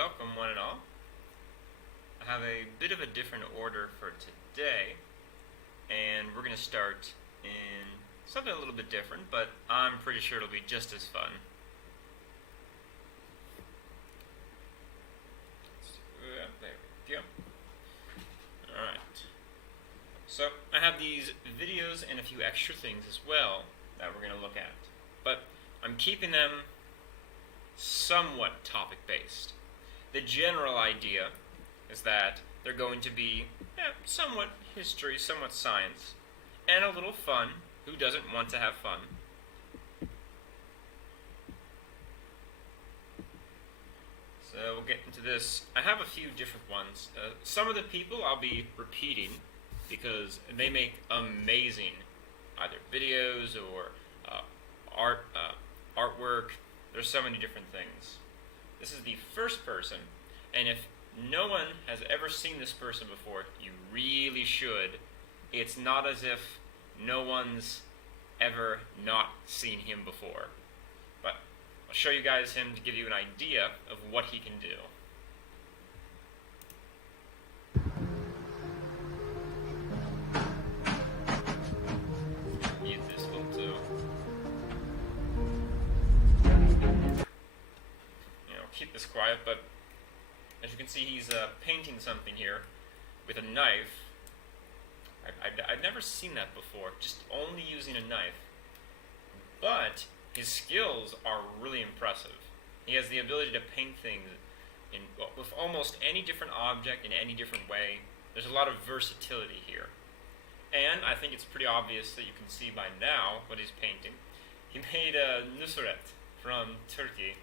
welcome one and all. I have a bit of a different order for today, and we're going to start in something a little bit different, but I'm pretty sure it'll be just as fun. There we go. Alright. So, I have these videos and a few extra things as well that we're going to look at, but I'm keeping them somewhat topic-based. The general idea is that they're going to be somewhat history, somewhat science, and a little fun. Who doesn't want to have fun? So we'll get into this. I have a few different ones. Some of the people I'll be repeating because they make amazing either videos or artwork. There's so many different things. This is the first person, and if no one has ever seen this person before, you really should. It's not as if no one's ever not seen him before. But I'll show you guys him to give you an idea of what he can do. Use this one too. Keep this quiet, but as you can see, he's painting something here with a knife. I've never seen that before, just only using a knife. But his skills are really impressive. He has the ability to paint things with almost any different object in any different way. There's a lot of versatility here. And I think it's pretty obvious that you can see by now what he's painting. He made a Nusret from Turkey.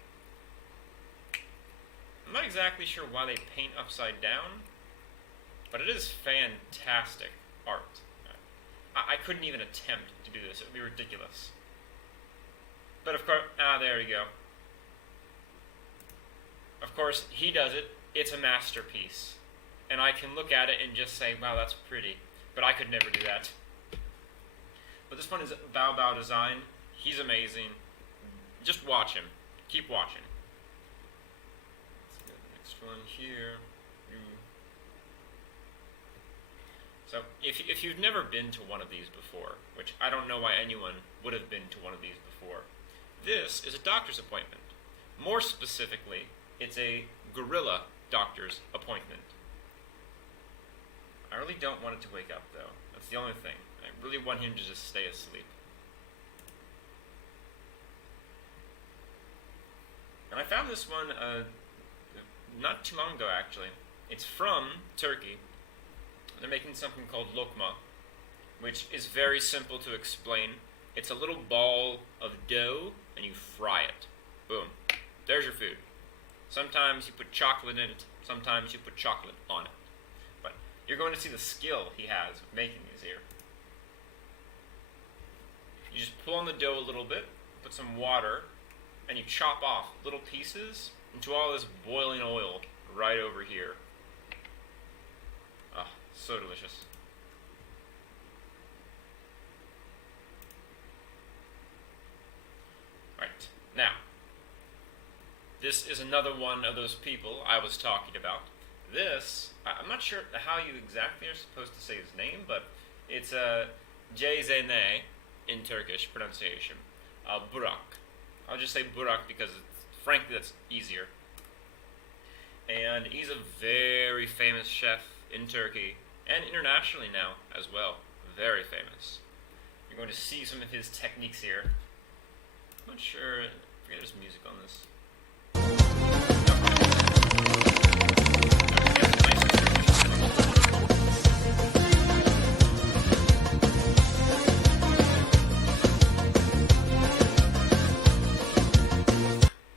I'm not exactly sure why they paint upside down, but it is fantastic art. I couldn't even attempt to do this. It would be ridiculous. But of course, there we go. Of course, he does it. It's a masterpiece. And I can look at it and just say, wow, that's pretty. But I could never do that. But this one is Bao Bao Design. He's amazing. Just watch him. Keep watching. One here. So, if you've never been to one of these before, which I don't know why anyone would have been to one of these before, this is a doctor's appointment. More specifically, it's a gorilla doctor's appointment. I really don't want it to wake up, though. That's the only thing. I really want him to just stay asleep. And I found this one not too long ago, actually. It's from Turkey. They're making something called lokma, which is very simple to explain. It's a little ball of dough, and you fry it. Boom. There's your food. Sometimes you put chocolate in it, sometimes you put chocolate on it. But you're going to see the skill he has with making these here. You just pull on the dough a little bit, put some water, and you chop off little pieces into all this boiling oil right over here. Ah, so delicious. Right, now, this is another one of those people I was talking about. This, I'm not sure how you exactly are supposed to say his name, but it's Cezene in Turkish pronunciation. Burak. I'll just say Burak because frankly, that's easier. And he's a very famous chef in Turkey and internationally now as well. Very famous. You're going to see some of his techniques here. I'm not sure. I forget there's music on this.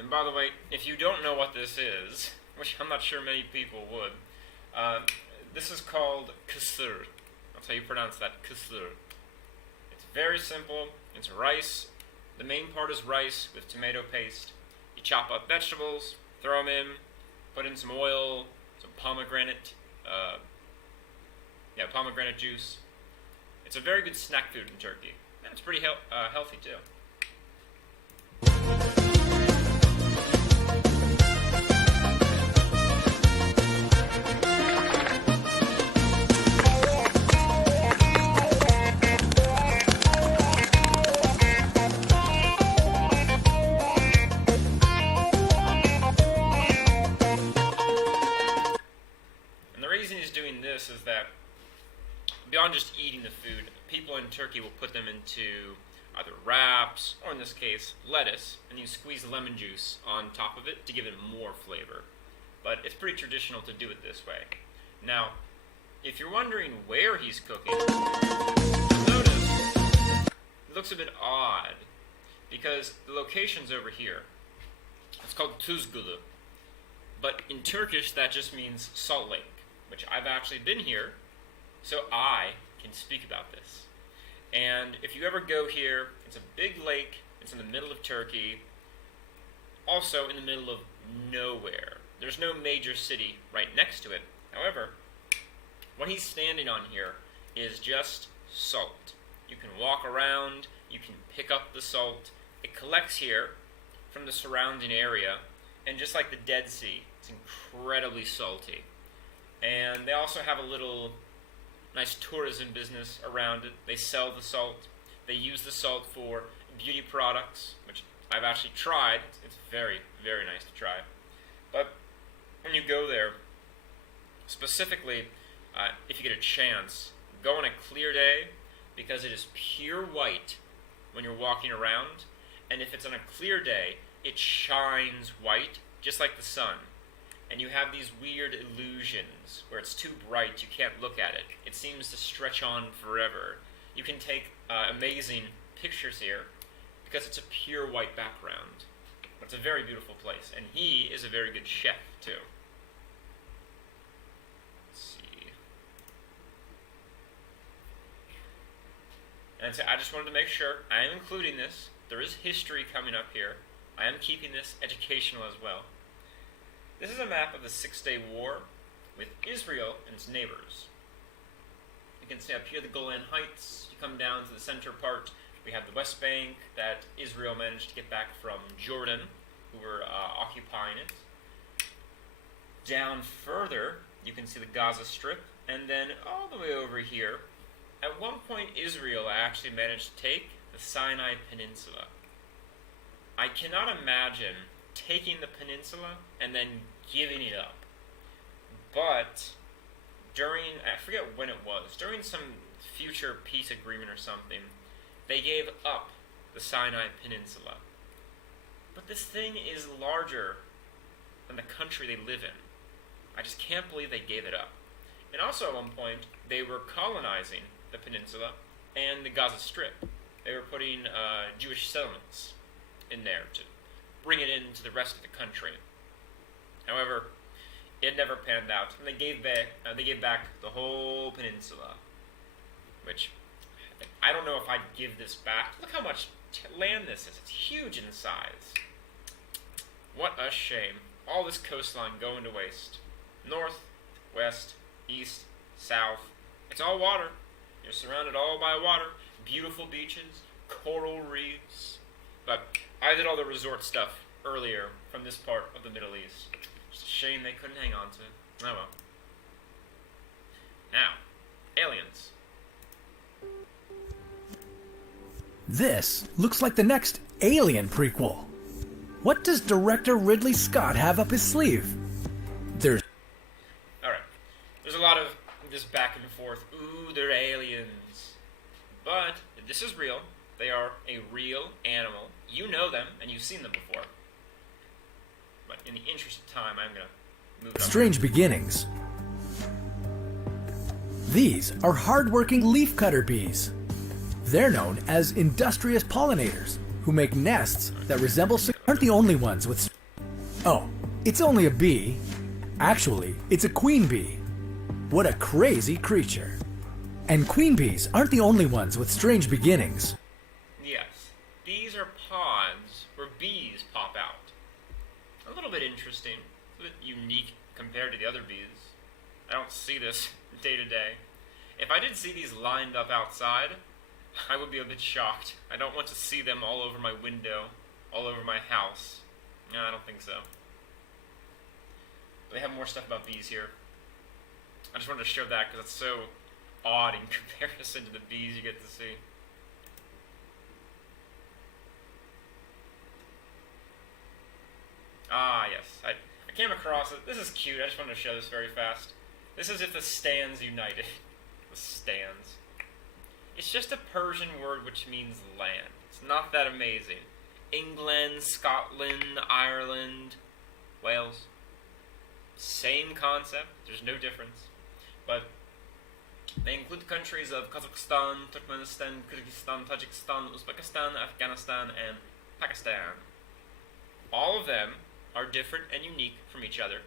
By the way, if you don't know what this is, which I'm not sure many people would, this is called kısır. That's how you pronounce that, kısır. It's very simple. It's rice. The main part is rice with tomato paste. You chop up vegetables, throw them in, put in some oil, some pomegranate, pomegranate juice. It's a very good snack food in Turkey. And it's pretty healthy too. Turkey will put them into either wraps, or in this case, lettuce, and you squeeze lemon juice on top of it to give it more flavor. But it's pretty traditional to do it this way. Now, if you're wondering where he's cooking, notice it looks a bit odd, because the location's over here. It's called Tuzgulu, but in Turkish that just means Salt Lake, which I've actually been here, so I can speak about this. And if you ever go here, it's a big lake, it's in the middle of Turkey, also in the middle of nowhere. There's no major city right next to it. However, what he's standing on here is just salt. You can walk around, you can pick up the salt. It collects here from the surrounding area, and just like the Dead Sea, it's incredibly salty. And they also have a little nice tourism business around it. They sell the salt. They use the salt for beauty products, which I've actually tried. It's very, very nice to try. But when you go there, specifically, if you get a chance, go on a clear day, because it is pure white when you're walking around. And if it's on a clear day, it shines white, just like the sun. And you have these weird illusions where it's too bright, you can't look at it. It seems to stretch on forever. You can take amazing pictures here because it's a pure white background. It's a very beautiful place, and he is a very good chef, too. Let's see. And so I just wanted to make sure I am including this. There is history coming up here. I am keeping this educational as well. This is a map of the Six-Day War with Israel and its neighbors. You can see up here the Golan Heights. You come down to the center part. We have the West Bank that Israel managed to get back from Jordan, who were occupying it. Down further, you can see the Gaza Strip. And then all the way over here, at one point Israel actually managed to take the Sinai Peninsula. I cannot imagine taking the peninsula and then giving it up. But during, I forget when it was, during some future peace agreement or something, they gave up the Sinai Peninsula. But this thing is larger than the country they live in. I just can't believe they gave it up. And also at one point, they were colonizing the peninsula and the Gaza Strip. They were putting Jewish settlements in there to bring it into the rest of the country. However, it never panned out, and they gave back the whole peninsula, which I don't know if I'd give this back. Look how much land this is. It's huge in size. What a shame. All this coastline going to waste. North, west, east, south. It's all water. You're surrounded all by water. Beautiful beaches, coral reefs. But I did all the resort stuff earlier from this part of the Middle East. It's a shame they couldn't hang on to it. Oh well. Now, aliens. This looks like the next Alien prequel. What does director Ridley Scott have up his sleeve? There's a lot of this back and forth. Ooh, they're aliens. But this is real. They are a real animal. You know them, and you've seen them before. But in the interest of time, I'm going to move it up. Strange beginnings. These are hard-working leafcutter bees. They're known as industrious pollinators who make nests that resemble aren't the only ones with... Oh, it's only a bee. Actually, it's a queen bee. What a crazy creature. And queen bees aren't the only ones with strange beginnings. Yes, these are pods where bees pop out. A little bit interesting, a bit unique compared to the other bees. I don't see this day to day. If I did see these lined up outside, I would be a bit shocked. I don't want to see them all over my window, all over my house. No, I don't think so. But they have more stuff about bees here. I just wanted to show that because it's so odd in comparison to the bees you get to see. Ah, yes. I came across it. This is cute. I just wanted to show this very fast. This is if the stands united. The stands. It's just a Persian word which means land. It's not that amazing. England, Scotland, Ireland, Wales. Same concept. There's no difference. But they include countries of Kazakhstan, Turkmenistan, Kyrgyzstan, Tajikistan, Uzbekistan, Afghanistan, and Pakistan. All of them are different and unique from each other.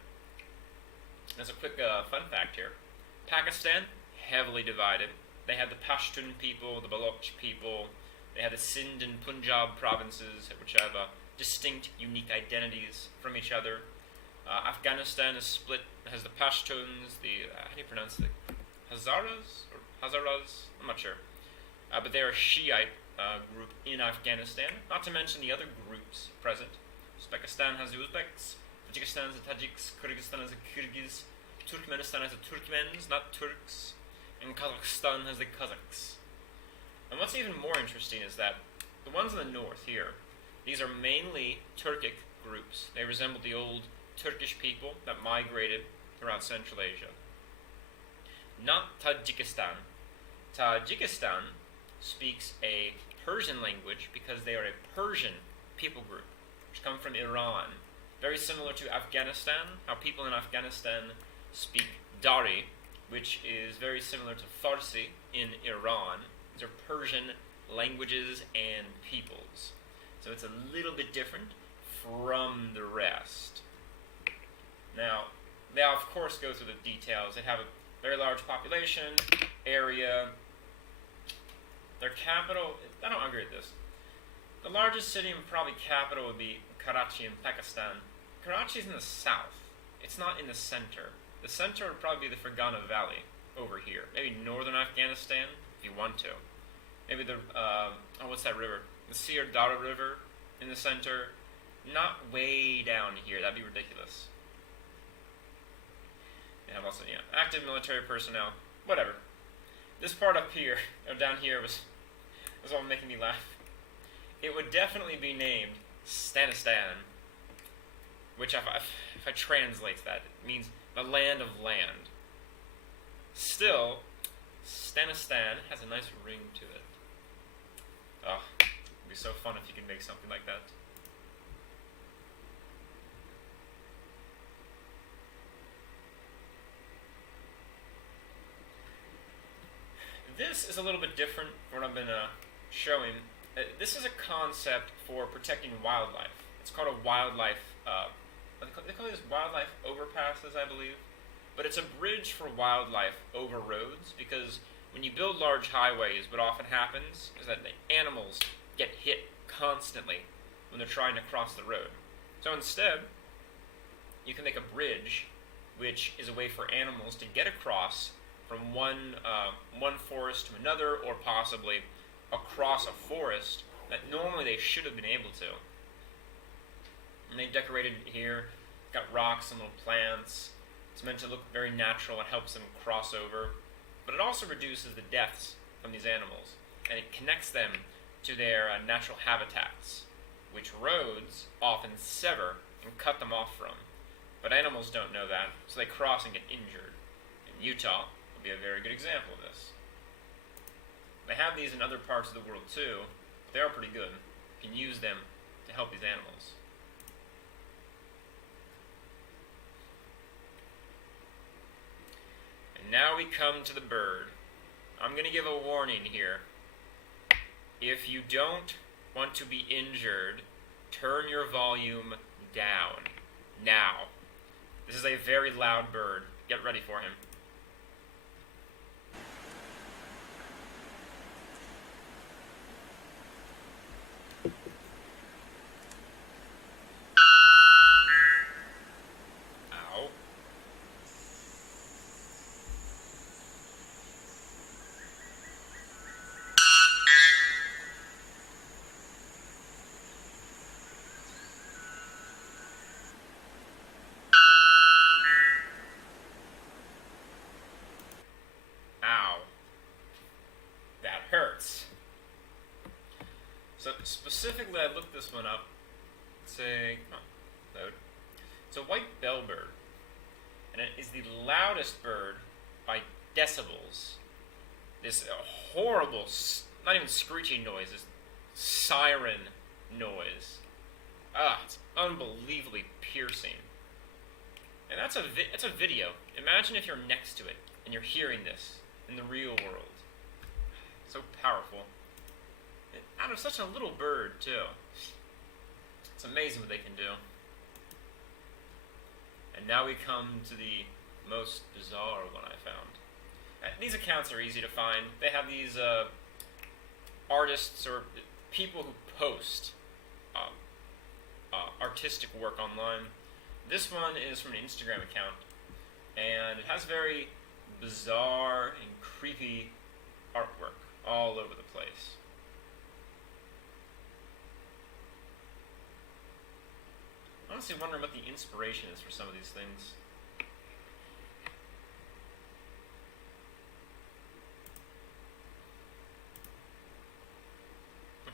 As a quick fun fact here, Pakistan, heavily divided. They have the Pashtun people, the Baloch people. They have the Sindh and Punjab provinces, which have distinct, unique identities from each other. Afghanistan is split, has the Pashtuns, how do you pronounce it? Hazaras? I'm not sure. But they're a Shiite group in Afghanistan, not to mention the other groups present. Uzbekistan has the Uzbeks, Tajikistan has the Tajiks, Kyrgyzstan has the Kyrgyz, Turkmenistan has the Turkmens, not Turks, and Kazakhstan has the Kazakhs. And what's even more interesting is that the ones in the north here, these are mainly Turkic groups. They resemble the old Turkish people that migrated throughout Central Asia. Not Tajikistan. Tajikistan speaks a Persian language because they are a Persian people group, which come from Iran. Very similar to Afghanistan, how people in Afghanistan speak Dari, which is very similar to Farsi in Iran. These are Persian languages and peoples. So it's a little bit different from the rest. Now, they of course go through the details. They have a very large population, area. Their capital, I don't agree with this. The largest city and probably capital would be Karachi in Pakistan. Karachi is in the south. It's not in the center. The center would probably be the Fergana Valley over here. Maybe northern Afghanistan, if you want to. Maybe the, what's that river? The Sir Dara River in the center. Not way down here. That'd be ridiculous. They have also, active military personnel. Whatever. This part up here, or down here, was what making me laugh. It would definitely be named Stanistan, which if I translate that, it means the land of land. Still, Stanistan has a nice ring to it. Oh, it'd be so fun if you could make something like that. This is a little bit different from what I've been showing. This is a concept for protecting wildlife. It's called a wildlife, they call these wildlife overpasses, I believe. But it's a bridge for wildlife over roads, because when you build large highways, what often happens is that the animals get hit constantly when they're trying to cross the road. So instead, you can make a bridge, which is a way for animals to get across from one forest to another, or possibly across a forest that normally they should have been able to. And they decorated here, got rocks and little plants. It's meant to look very natural. It helps them cross over. But it also reduces the deaths from these animals, and it connects them to their natural habitats, which roads often sever and cut them off from. But animals don't know that, so they cross and get injured. In Utah would be a very good example of this. They have these in other parts of the world too, but they are pretty good. You can use them to help these animals. And now we come to the bird. I'm going to give a warning here. If you don't want to be injured, turn your volume down. Now. This is a very loud bird. Get ready for him. Ow. Ow. That hurts. So specifically, I looked this one up. Load. It's a white bellbird, and it is the loudest bird by decibels. this horrible, not even screeching noise, this siren noise. It's unbelievably piercing. And that's a video. Imagine if you're next to it and you're hearing this in the real world. So powerful. And out of such a little bird, too. It's amazing what they can do. And now we come to the most bizarre one I found. These accounts are easy to find. They have these artists or people who post artistic work online. This one is from an Instagram account, and it has very bizarre and creepy artwork all over the place. I'm honestly wondering what the inspiration is for some of these things.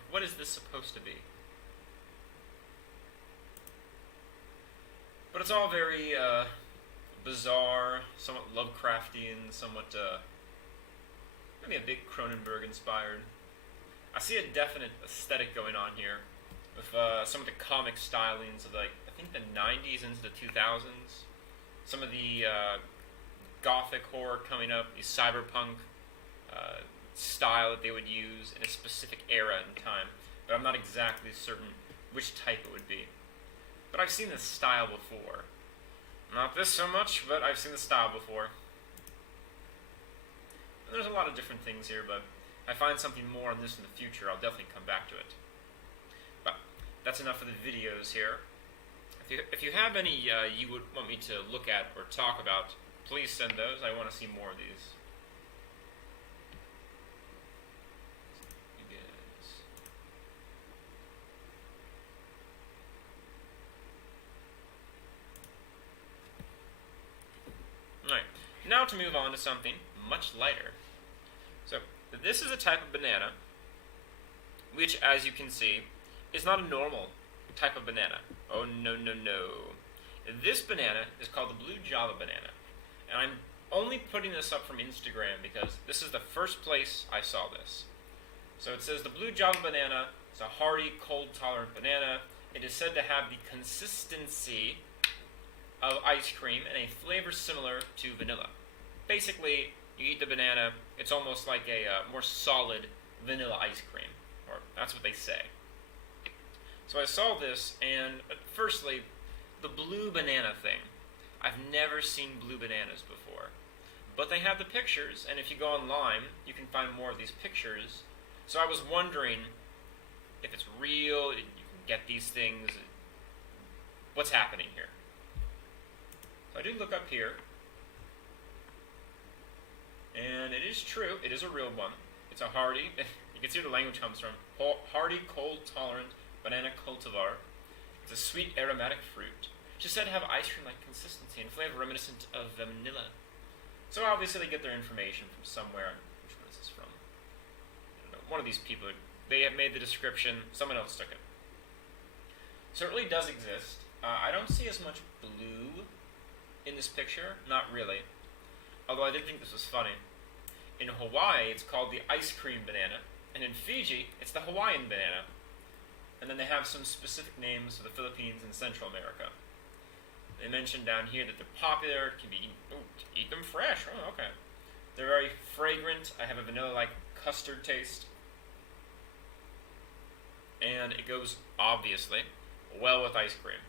What is this supposed to be? But it's all very bizarre, somewhat Lovecraftian, somewhat maybe a bit Cronenberg inspired. I see a definite aesthetic going on here with some of the comic stylings of, like, I think the 90s into the 2000s. Some of the gothic horror coming up, the cyberpunk style that they would use in a specific era and time. But I'm not exactly certain which type it would be. But I've seen this style before. Not this so much, but I've seen the style before. And there's a lot of different things here, but if I find something more on this in the future, I'll definitely come back to it. But that's enough for the videos here. If you have any you would want me to look at or talk about, please send those. I want to see more of these. Alright, now to move on to something much lighter. So, this is a type of banana, which, as you can see, is not a normal type of banana. Oh, no, no, no. This banana is called the Blue Java banana, and I'm only putting this up from Instagram because this is the first place I saw this. So it says the Blue Java banana is a hardy, cold-tolerant banana. It is said to have the consistency of ice cream and a flavor similar to vanilla. Basically, you eat the banana, it's almost like a more solid vanilla ice cream, or that's what they say. So I saw this, and firstly, the blue banana thing. I've never seen blue bananas before. But they have the pictures, and if you go online, you can find more of these pictures. So I was wondering if it's real, you can get these things, what's happening here. So I do look up here, and it is true, it is a real one. It's a hardy, you can see where the language comes from, hardy, cold-tolerant banana cultivar. It's a sweet, aromatic fruit. It's just said to have ice cream-like consistency and flavor reminiscent of vanilla. So obviously they get their information from somewhere. Which one is this from? I don't know. One of these people, they have made the description, someone else took it. So it really does exist. I don't see as much blue in this picture, not really. Although I did think this was funny. In Hawaii, it's called the ice cream banana, and in Fiji, it's the Hawaiian banana. And then they have some specific names for the Philippines and Central America. They mentioned down here that they're popular, can be eat them fresh. Oh, okay. They're very fragrant. I have a vanilla-like custard taste. And it goes, obviously, well with ice cream.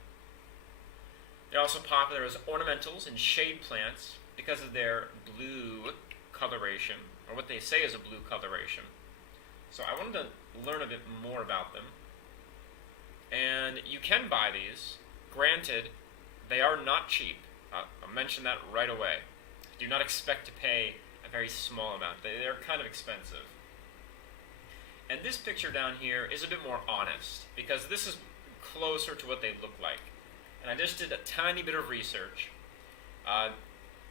They're also popular as ornamentals and shade plants because of their blue coloration, or what they say is a blue coloration. So I wanted to learn a bit more about them. And you can buy these. Granted, they are not cheap. I'll mention that right away. Do not expect to pay a very small amount. They're kind of expensive. And this picture down here is a bit more honest, because this is closer to what they look like. And I just did a tiny bit of research.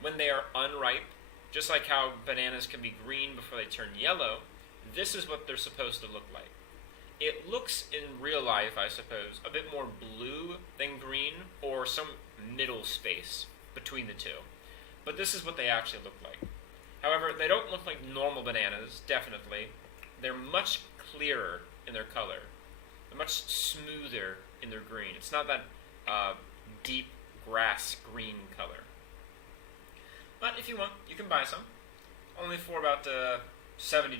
When they are unripe, just like how bananas can be green before they turn yellow, this is what they're supposed to look like. It looks in real life, I suppose, a bit more blue than green, or some middle space between the two. But this is what they actually look like. However, they don't look like normal bananas, definitely. They're much clearer in their color. They're much smoother in their green. It's not that deep grass green color. But if you want, you can buy some. Only for about $70.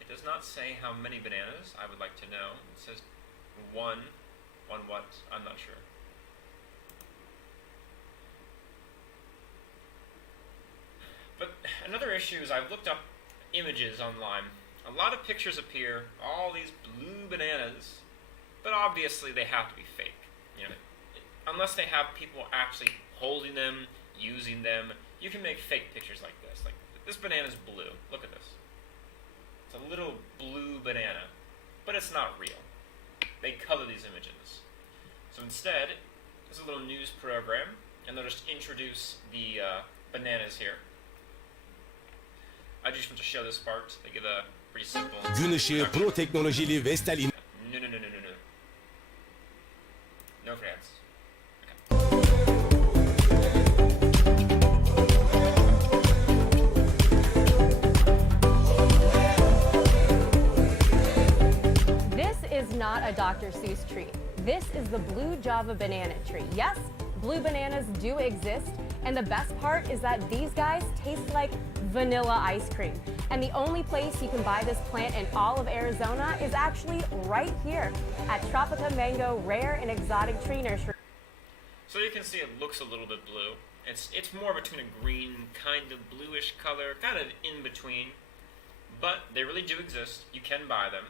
It does not say how many bananas. I would like to know. It says one. On what? I'm not sure. But another issue is I've looked up images online. A lot of pictures appear, all these blue bananas, but obviously they have to be fake. You know, unless they have people actually holding them, using them, you can make fake pictures like this. Like, this banana's blue. Look at this. It's a little blue banana, but it's not real. They color these images. So instead, there's a little news program, and they'll just introduce the bananas here. I just want to show this part. They give a pretty simple... Gün ışığı pro teknolojili Vestel No. No France. This is not a Dr. Seuss tree. This is the blue Java banana tree. Yes, blue bananas do exist, and the best part is that these guys taste like vanilla ice cream. And the only place you can buy this plant in all of Arizona is actually right here at Tropica Mango Rare and Exotic Tree Nursery. So you can see it looks a little bit blue. It's more between a green, kind of bluish color, kind of in between. But they really do exist. You can buy them.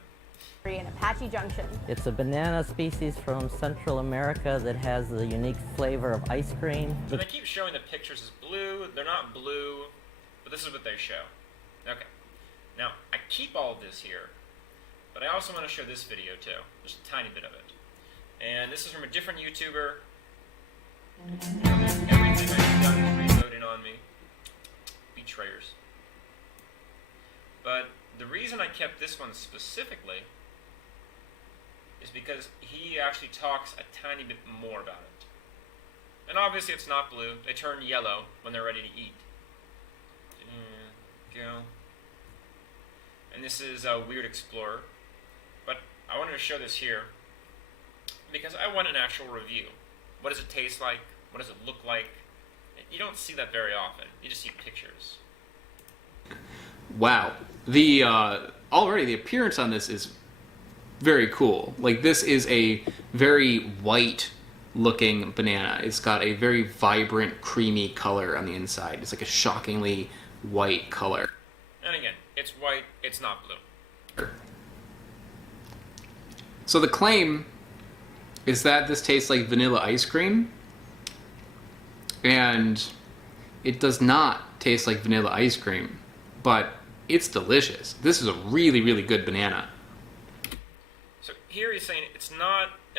In Apache Junction. It's a banana species from Central America that has the unique flavor of ice cream. And they keep showing the pictures as blue. They're not blue, but this is what they show. Okay. Now, I keep all of this here, but I also want to show this video too. Just a tiny bit of it. And this is from a different YouTuber. Everything I've done is reloading on me. Betrayers. But the reason I kept this one specifically is because he actually talks a tiny bit more about it. And obviously it's not blue. They turn yellow when they're ready to eat. Go. And this is a Weird Explorer. But I wanted to show this here because I want an actual review. What does it taste like? What does it look like? You don't see that very often. You just see pictures. Wow. The already the appearance on this is very cool. Like, this is a very white looking banana. It's got a very vibrant creamy color on the inside. It's like a shockingly white color. And again, it's white, it's not blue. So the claim is that this tastes like vanilla ice cream, and it does not taste like vanilla ice cream, but it's delicious. This is a really, really good banana. So here he's saying it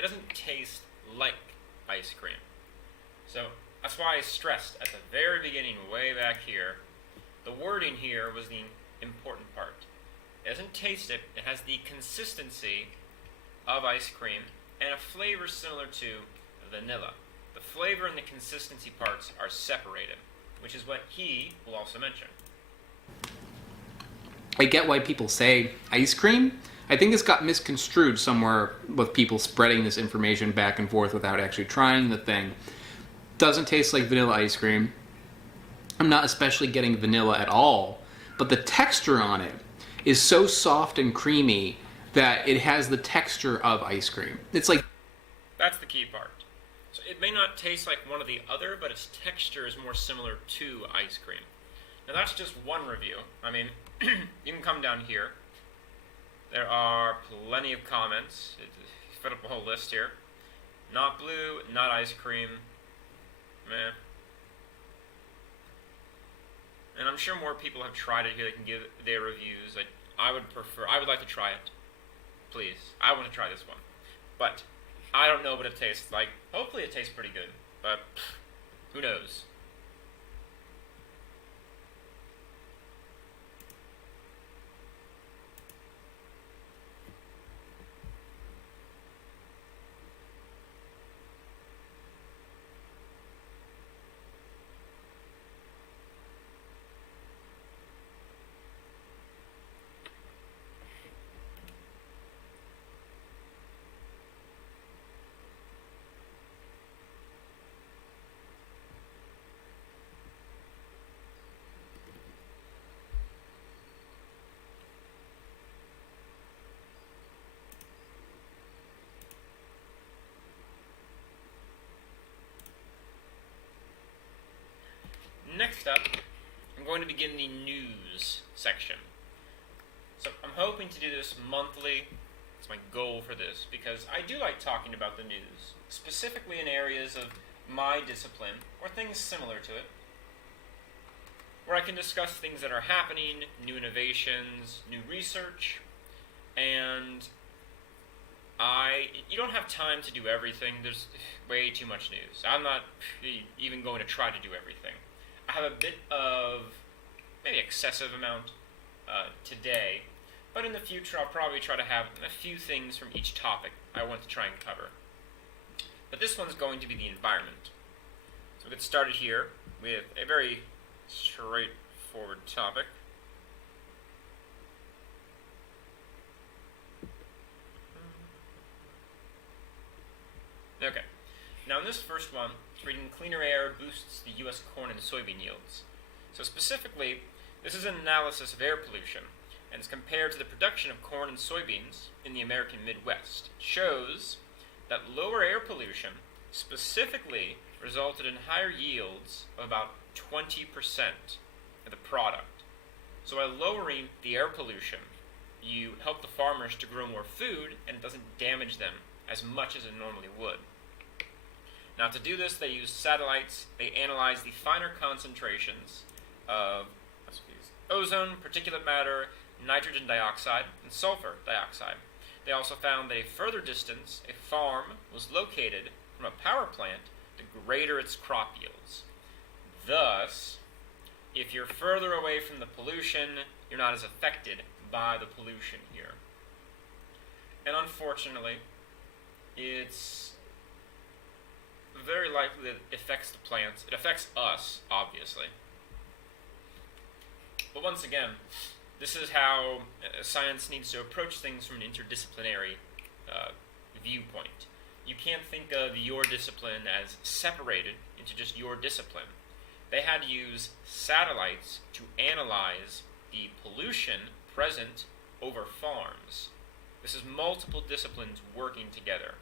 doesn't taste like ice cream. So that's why I stressed at the very beginning, way back here, the wording here was the important part. It doesn't taste it, it has the consistency of ice cream and a flavor similar to vanilla. The flavor and the consistency parts are separated, which is what he will also mention. I get why people say ice cream. I think this got misconstrued somewhere with people spreading this information back and forth without actually trying the thing. Doesn't taste like vanilla ice cream. I'm not especially getting vanilla at all, but the texture on it is so soft and creamy that it has the texture of ice cream. It's like... That's the key part. So it may not taste like one or the other, but its texture is more similar to ice cream. Now that's just one review. I mean, you can come down here. There are plenty of comments. He's put up a whole list here. Not blue, not ice cream. Meh. And I'm sure more people have tried it here. They can give their reviews. I would like to try it. Please. I want to try this one. But I don't know what it tastes like. Hopefully it tastes pretty good. But who knows? Next up, I'm going to begin the news section. So I'm hoping to do this monthly. It's my goal for this, because I do like talking about the news, specifically in areas of my discipline, or things similar to it, where I can discuss things that are happening, new innovations, new research, and you don't have time to do everything. There's way too much news. I'm not even going to try to do everything. I have a bit of, maybe excessive amount today, but in the future I'll probably try to have a few things from each topic I want to try and cover. But this one's going to be the environment. So we'll get started here with a very straightforward topic. Okay, now in this first one, it's reading cleaner air boosts the U.S. corn and soybean yields. So specifically, this is an analysis of air pollution, and it's compared to the production of corn and soybeans in the American Midwest. It shows that lower air pollution specifically resulted in higher yields of about 20% of the product. So by lowering the air pollution, you help the farmers to grow more food, and it doesn't damage them as much as it normally would. Now to do this, they use satellites. They analyze the finer concentrations of ozone, particulate matter, nitrogen dioxide, and sulfur dioxide. They also found that a further distance a farm was located from a power plant, the greater its crop yields. Thus, if you're further away from the pollution, you're not as affected by the pollution here. And unfortunately, it's very likely that it affects the plants. It affects us, obviously. But once again, this is how science needs to approach things from an interdisciplinary viewpoint. You can't think of your discipline as separated into just your discipline. They had to use satellites to analyze the pollution present over farms. This is multiple disciplines working together.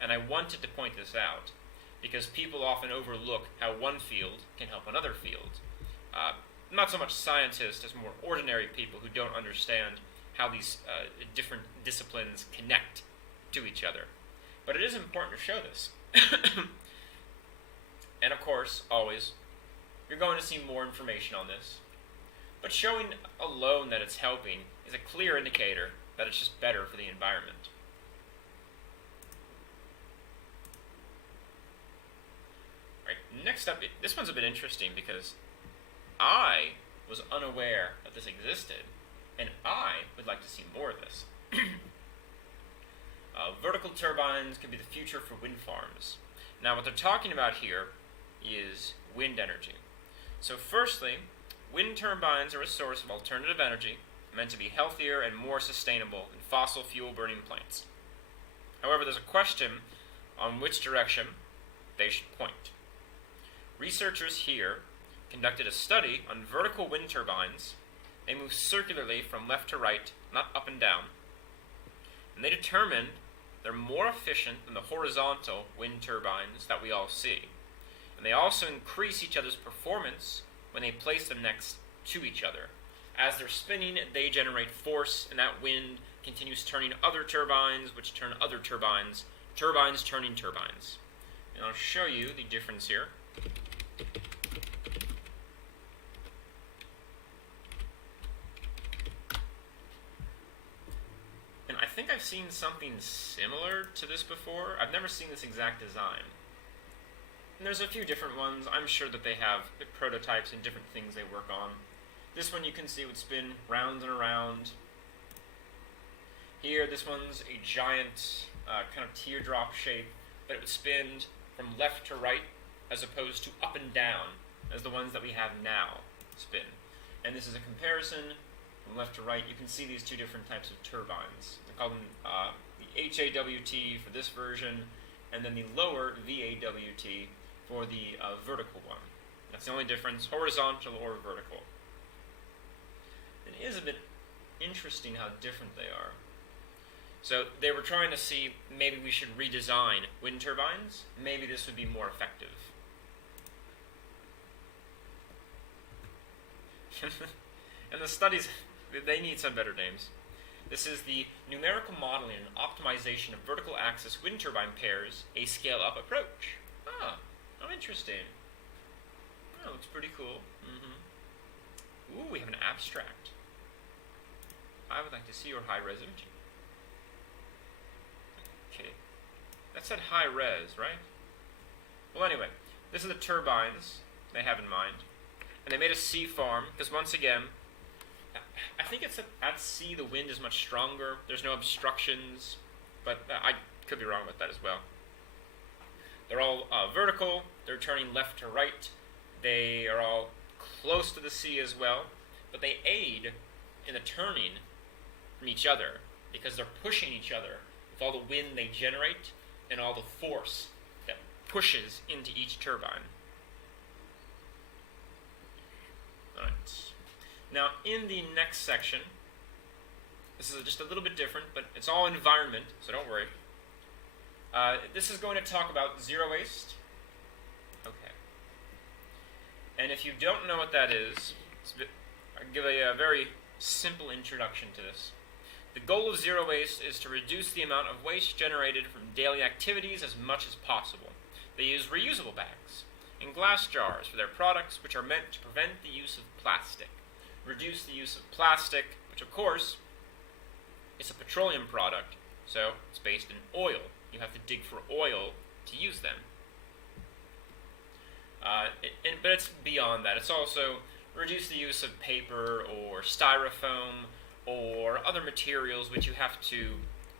And I wanted to point this out because people often overlook how one field can help another field. Not so much scientists as more ordinary people who don't understand how these different disciplines connect to each other. But it is important to show this. And of course, always, you're going to see more information on this. But showing alone that it's helping is a clear indicator that it's just better for the environment. Alright, next up, this one's a bit interesting because I was unaware that this existed, and I would like to see more of this. Vertical turbines could be the future for wind farms. Now, what they're talking about here is wind energy. So firstly, wind turbines are a source of alternative energy meant to be healthier and more sustainable than fossil fuel burning plants. However, there's a question on which direction they should point. Researchers here conducted a study on vertical wind turbines. They move circularly from left to right, not up and down. And they determined they're more efficient than the horizontal wind turbines that we all see. And they also increase each other's performance when they place them next to each other. As they're spinning, they generate force, and that wind continues turning other turbines, which turn other turbines, turbines turning turbines. And I'll show you the difference here. And I think I've seen something similar to this before. I've never seen this exact design. And there's a few different ones. I'm sure that they have prototypes and different things they work on. This one you can see would spin round and around. Here, this one's a giant kind of teardrop shape, but it would spin from left to right as opposed to up and down as the ones that we have now spin. And this is a comparison from left to right. You can see these two different types of turbines. They call them the HAWT for this version, and then the lower VAWT for the vertical one. That's the only difference, horizontal or vertical. It is a bit interesting how different they are. So they were trying to see maybe we should redesign wind turbines. Maybe this would be more effective. And the studies, they need some better names. This is the numerical modeling and optimization of vertical axis wind turbine pairs, a scale-up approach. Ah, oh, interesting. Oh, looks pretty cool. Ooh, we have an abstract. I would like to see your high-res imaging. Okay. That said high-res, right? Well, anyway, this is the turbines they have in mind. And they made a sea farm, because once again, I think it's at sea the wind is much stronger. There's no obstructions, but I could be wrong with that as well. They're all vertical. They're turning left to right. They are all close to the sea as well, but they aid in the turning from each other because they're pushing each other with all the wind they generate and all the force that pushes into each turbine. Alright. Now, in the next section, this is just a little bit different, but it's all environment, so don't worry. This is going to talk about zero waste. Okay. And if you don't know what that is, I'll give a very simple introduction to this. The goal of zero waste is to reduce the amount of waste generated from daily activities as much as possible. They use reusable bags and glass jars for their products, which are meant to prevent the use of plastic. Reduce the use of plastic, which of course is a petroleum product, so it's based in oil. You have to dig for oil to use them. But it's beyond that. It's also reduce the use of paper or styrofoam or other materials which you have to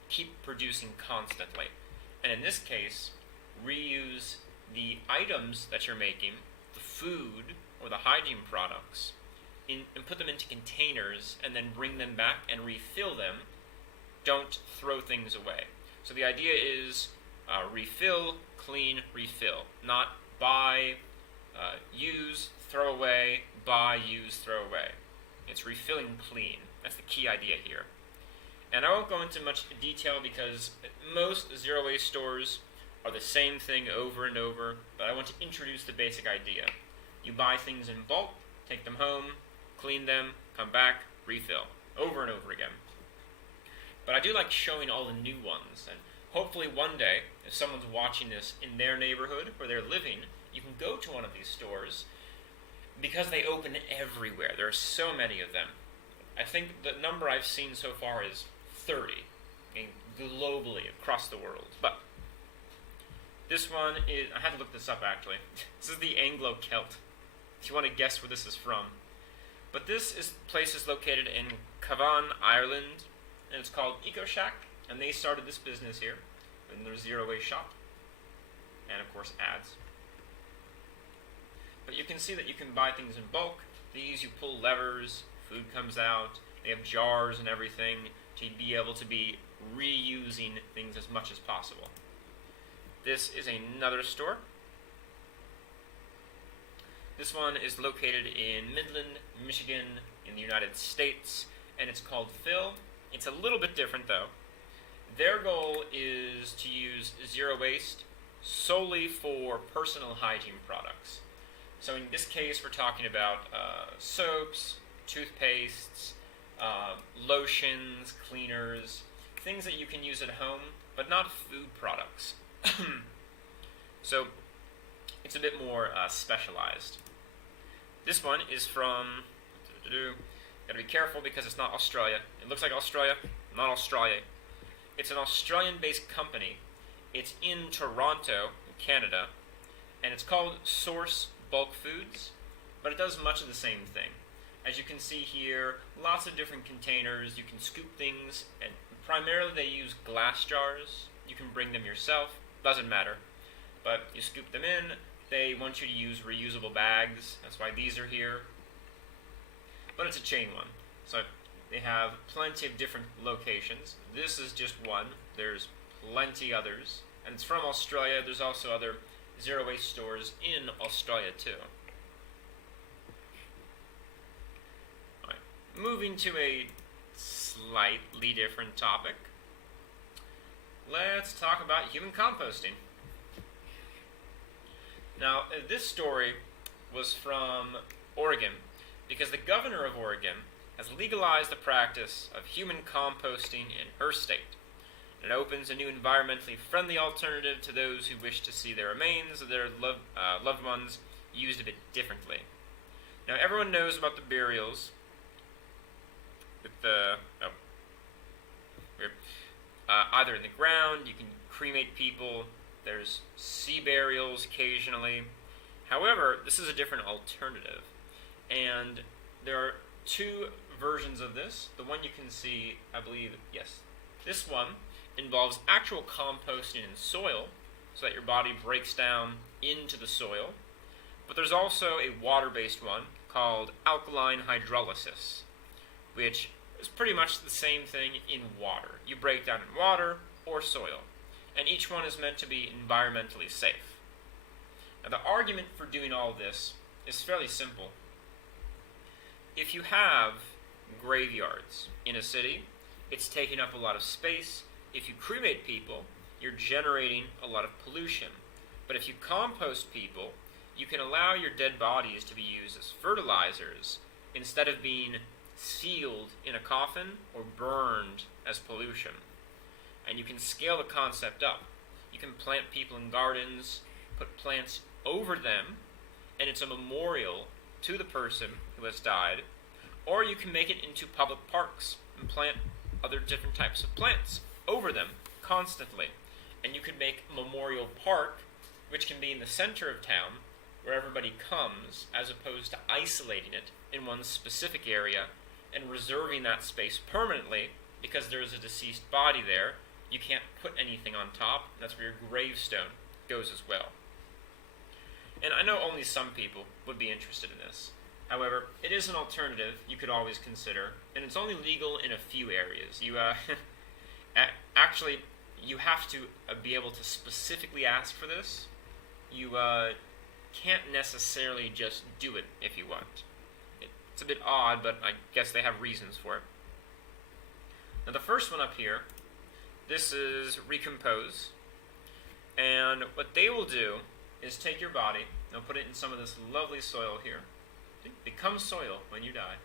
keep producing constantly. And in this case, reuse the items that you're making, the food or the hygiene products, and put them into containers and then bring them back and refill them. Don't throw things away. So the idea is refill, clean, refill. Not buy, use, throw away, buy, use, throw away. It's refilling clean. That's the key idea here. And I won't go into much detail because most zero waste stores are the same thing over and over, but I want to introduce the basic idea. You buy things in bulk, take them home, clean them, come back, refill, over and over again. But I do like showing all the new ones, and hopefully one day, if someone's watching this in their neighborhood where they're living, you can go to one of these stores because they open everywhere. There are so many of them. I think the number I've seen so far is 30, globally, across the world. But this one is, I had to look this up actually. This is the Anglo-Celt, if you want to guess where this is from. But this place is located in Cavan, Ireland, and it's called EcoShack, and they started this business here in their zero waste shop, and of course ads. But you can see that you can buy things in bulk. These, you pull levers, food comes out, they have jars and everything to be able to be reusing things as much as possible. This is another store. This one is located in Midland, Michigan, in the United States, and it's called Phil. It's a little bit different though. Their goal is to use zero waste solely for personal hygiene products. So in this case, we're talking about soaps, toothpastes, lotions, cleaners, things that you can use at home, but not food products. So it's a bit more specialized. This one is from, gotta be careful because it's not Australia. It looks like Australia, not Australia. It's an Australian-based company. It's in Toronto, Canada, and it's called Source Bulk Foods, but it does much of the same thing. As you can see here, lots of different containers. You can scoop things, and primarily they use glass jars. You can bring them yourself, doesn't matter. But you scoop them in. They want you to use reusable bags. That's why these are here. But it's a chain one. So they have plenty of different locations. This is just one. There's plenty others. And it's from Australia. There's also other zero waste stores in Australia too. Alright. Moving to a slightly different topic. Let's talk about human composting. Now, this story was from Oregon. because the governor of Oregon has legalized the practice of human composting in her state. It opens a new environmentally friendly alternative to those who wish to see the remains of their loved ones used a bit differently. Now, everyone knows about the burials with either in the ground, you can cremate people, there's sea burials occasionally. However, this is a different alternative, and there are two versions of this. The one you can see, I believe, yes, this one involves actual composting in soil so that your body breaks down into the soil. But there's also a water-based one called alkaline hydrolysis, which is pretty much the same thing in water. You break down in water or soil, and each one is meant to be environmentally safe. Now, the argument for doing all this is fairly simple. If you have graveyards in a city, it's taking up a lot of space. If you cremate people, you're generating a lot of pollution. But if you compost people, you can allow your dead bodies to be used as fertilizers instead of being sealed in a coffin or burned as pollution. And you can scale the concept up. You can plant people in gardens, put plants over them, and it's a memorial to the person who has died. Or you can make it into public parks and plant other different types of plants over them constantly. And you could make a memorial park, which can be in the center of town, where everybody comes, as opposed to isolating it in one specific area and reserving that space permanently because there is a deceased body there. You can't put anything on top, and that's where your gravestone goes as well. And I know only some people would be interested in this. However, it is an alternative you could always consider, and it's only legal in a few areas. You actually, you have to be able to specifically ask for this. You can't necessarily just do it if you want. It's a bit odd, but I guess they have reasons for it. Now, the first one up here, this is Recompose, and what they will do is take your body, they'll put it in some of this lovely soil here. It becomes soil when you die.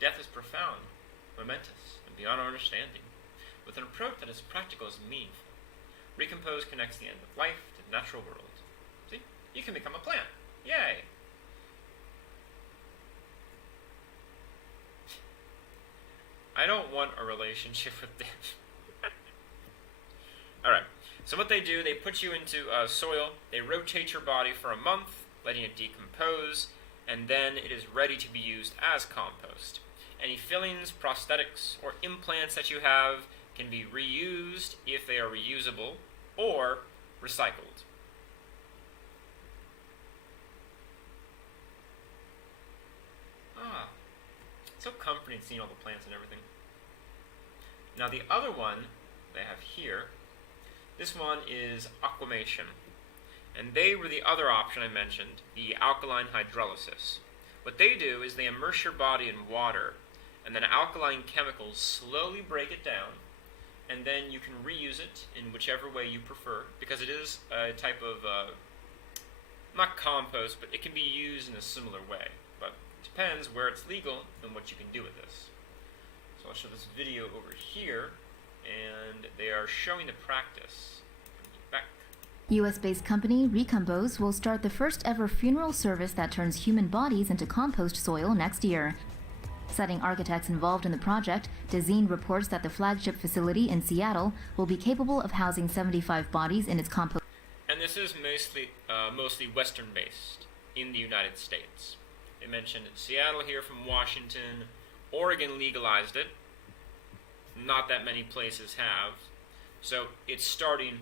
Death is profound, momentous, and beyond our understanding, with an approach that is practical as meaningful. Recompose connects the end of life to the natural world. See? You can become a plant. Yay! I don't want a relationship with death. Alright, so what they do, they put you into soil, they rotate your body for a month, letting it decompose, and then it is ready to be used as compost. Any fillings, prosthetics, or implants that you have can be reused if they are reusable, or recycled. So comforting seeing all the plants and everything. Now the other one they have here, this one is aquamation. And they were the other option I mentioned, the alkaline hydrolysis. What they do is they immerse your body in water, and then alkaline chemicals slowly break it down, and then you can reuse it in whichever way you prefer, because it is a type of, not compost, but it can be used in a similar way. But it depends where it's legal and what you can do with this. So I'll show this video over here, and they are showing the practice. Back. US-based company Recompose will start the first ever funeral service that turns human bodies into compost soil next year. Citing architects involved in the project, Dazzling reports that the flagship facility in Seattle will be capable of housing 75 bodies in its compost. And this is mostly Western-based in the United States. They mentioned Seattle here from Washington. Oregon legalized it. Not that many places have. So it's starting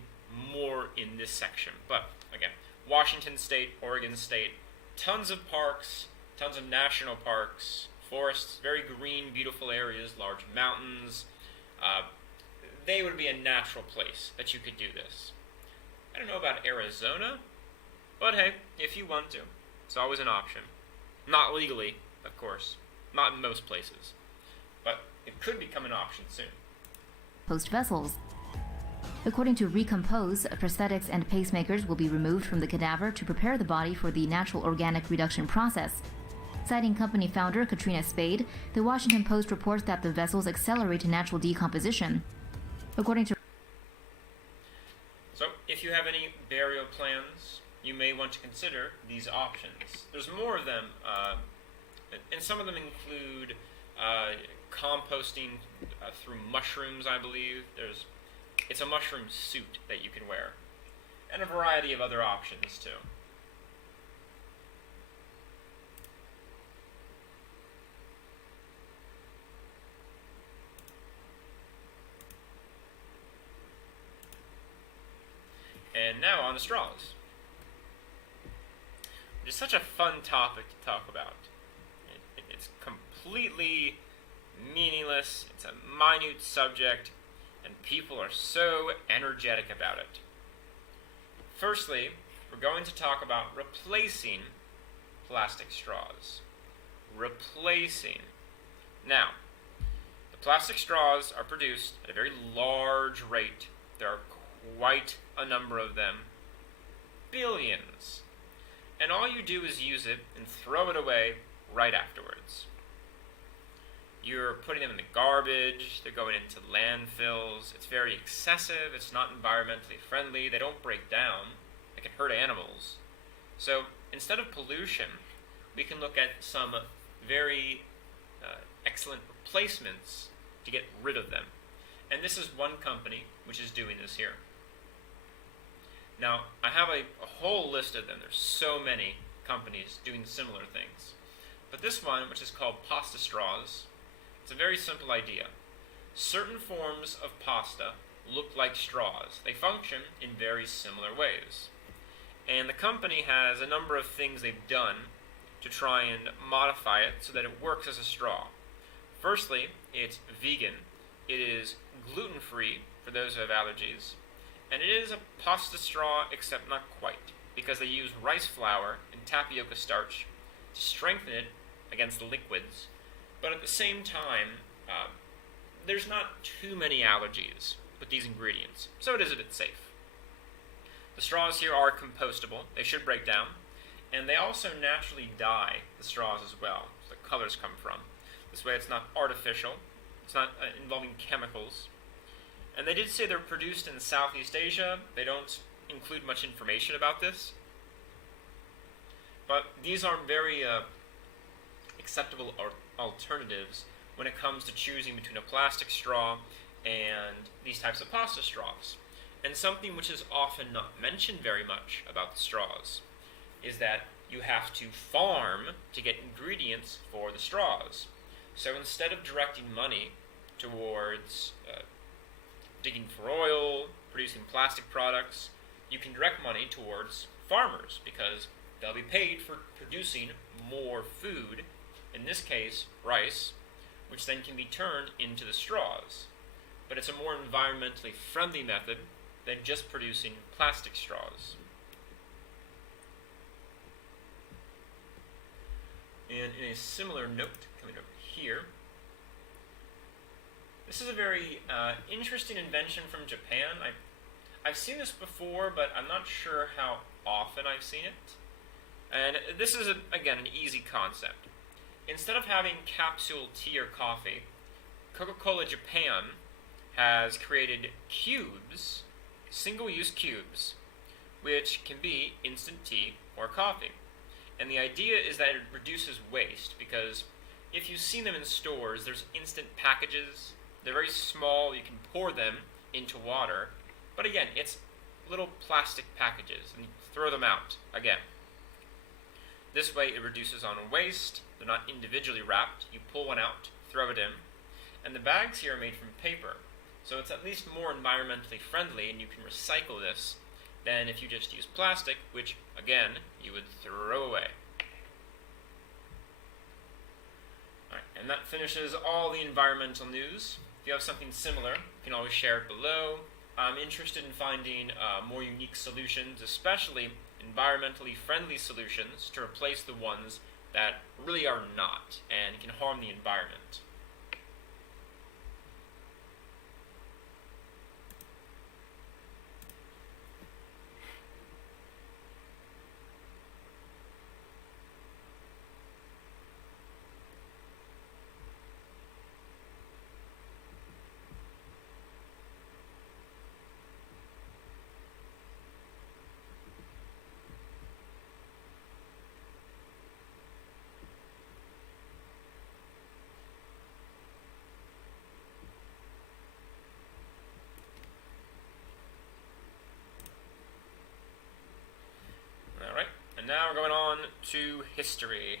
more in this section. But again, Washington State, Oregon State, tons of parks, tons of national parks, forests, very green, beautiful areas, large mountains. They would be a natural place that you could do this. I don't know about Arizona, but hey, if you want to, it's always an option. Not legally, of course, not in most places, but it could become an option soon. Post vessels. According to Recompose, prosthetics and pacemakers will be removed from the cadaver to prepare the body for the natural organic reduction process. Citing company founder Katrina Spade, the Washington Post reports that the vessels accelerate natural decomposition. According to So, if you have any burial plans, you may want to consider these options. There's more of them, and some of them include composting through mushrooms, I believe. It's a mushroom suit that you can wear, and a variety of other options too. And now on the straws. It's such a fun topic to talk about. It's completely meaningless, it's a minute subject, and people are so energetic about it. Firstly, we're going to talk about replacing plastic straws. Replacing. Now, the plastic straws are produced at a very large rate. There are quite a number of them. Billions. And all you do is use it and throw it away right afterwards. You're putting them in the garbage, they're going into landfills, it's very excessive, it's not environmentally friendly, they don't break down, they can hurt animals. So instead of pollution, we can look at some very excellent replacements to get rid of them. And this is one company which is doing this here. Now, I have a whole list of them. There's so many companies doing similar things. But this one, which is called pasta straws, it's a very simple idea. Certain forms of pasta look like straws. They function in very similar ways. And the company has a number of things they've done to try and modify it so that it works as a straw. Firstly, it's vegan. It is gluten-free for those who have allergies. And it is a pasta straw, except not quite, because they use rice flour and tapioca starch to strengthen it against the liquids. But at the same time, there's not too many allergies with these ingredients, so it is a bit safe. The straws here are compostable. They should break down. And they also naturally dye the straws as well, so the colors come from. This way it's not artificial. It's not involving chemicals. And they did say they're produced in Southeast Asia. They don't include much information about this. But these are very acceptable alternatives when it comes to choosing between a plastic straw and these types of pasta straws. And something which is often not mentioned very much about the straws is that you have to farm to get ingredients for the straws. So instead of directing money towards digging for oil, producing plastic products, you can direct money towards farmers because they'll be paid for producing more food, in this case, rice, which then can be turned into the straws. But it's a more environmentally friendly method than just producing plastic straws. And in a similar note, coming over here, this is a very interesting invention from Japan. I've seen this before, but I'm not sure how often I've seen it. And this is, again, an easy concept. Instead of having capsule tea or coffee, Coca-Cola Japan has created cubes, single-use cubes, which can be instant tea or coffee. And the idea is that it reduces waste, because if you see them in stores, there's instant packages. They're very small, you can pour them into water, but again, it's little plastic packages, and you throw them out again. This way it reduces on waste, they're not individually wrapped, you pull one out, throw it in, and the bags here are made from paper, so it's at least more environmentally friendly, and you can recycle this than if you just use plastic, which, again, you would throw away. Alright, and that finishes all the environmental news. If you have something similar, you can always share it below. I'm interested in finding more unique solutions, especially environmentally friendly solutions, to replace the ones that really are not and can harm the environment. And now we're going on to history.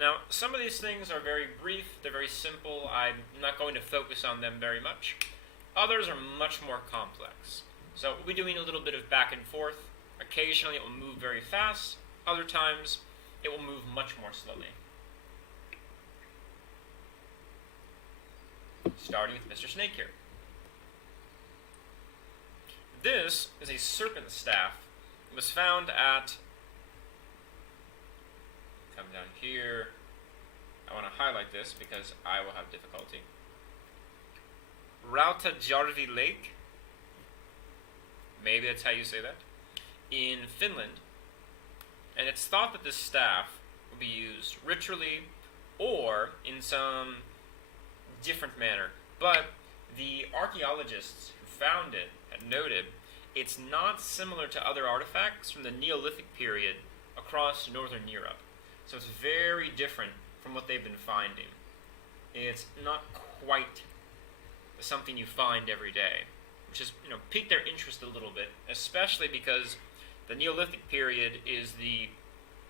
Now, some of these things are very brief, they're very simple, I'm not going to focus on them very much. Others are much more complex. So we'll be doing a little bit of back and forth. Occasionally it will move very fast, other times it will move much more slowly. Starting with Mr. Snake here. This is a serpent staff. It was found at, come down here, I want to highlight this because I will have difficulty. Rautajarvi Lake, maybe that's how you say that, in Finland. And it's thought that this staff will be used ritually or in some different manner. But the archaeologists who found it had noted it's not similar to other artifacts from the Neolithic period across northern Europe. So it's very different from what they've been finding. It's not quite something you find every day, which has piqued their interest a little bit, especially because the Neolithic period is the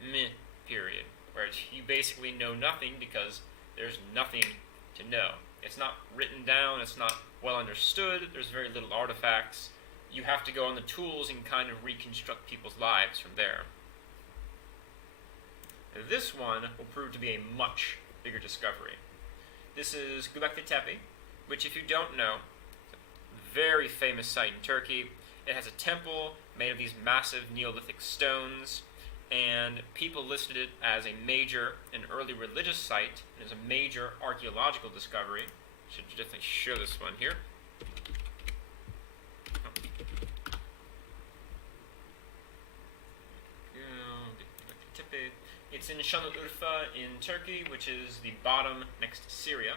meh period, where you basically know nothing because there's nothing to know. It's not written down, it's not well understood, there's very little artifacts. You have to go on the tools and kind of reconstruct people's lives from there. This one will prove to be a much bigger discovery. This is Göbekli Tepe, which, if you don't know, is a very famous site in Turkey. It has a temple made of these massive Neolithic stones, and people listed it as a major and early religious site, and as a major archaeological discovery. Should definitely show this one here. Göbekli Tepe. It's in Şanlıurfa in Turkey, which is the bottom next to Syria.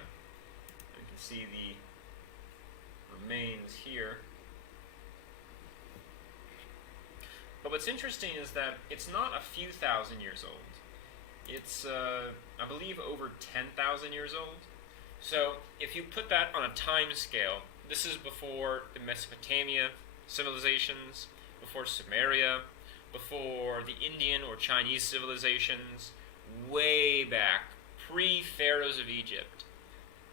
You can see the remains here. But what's interesting is that it's not a few thousand years old. It's, I believe, over 10,000 years old. So if you put that on a time scale, this is before the Mesopotamia civilizations, before Sumeria, before the Indian or Chinese civilizations, way back, pre-pharaohs of Egypt,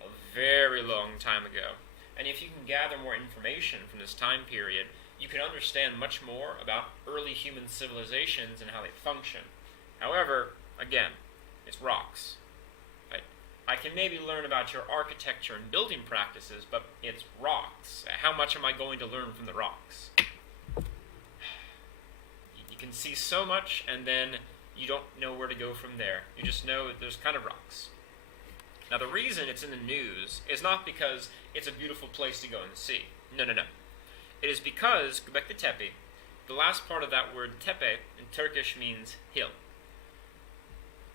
a very long time ago. And if you can gather more information from this time period, you can understand much more about early human civilizations and how they function. However, again, it's rocks. Right? I can maybe learn about your architecture and building practices, but it's rocks. How much am I going to learn from the rocks? You can see so much, and then you don't know where to go from there. You just know that there's kind of rocks. Now, the reason it's in the news is not because it's a beautiful place to go and see. No. It is because Göbekli Tepe, the last part of that word tepe in Turkish means hill.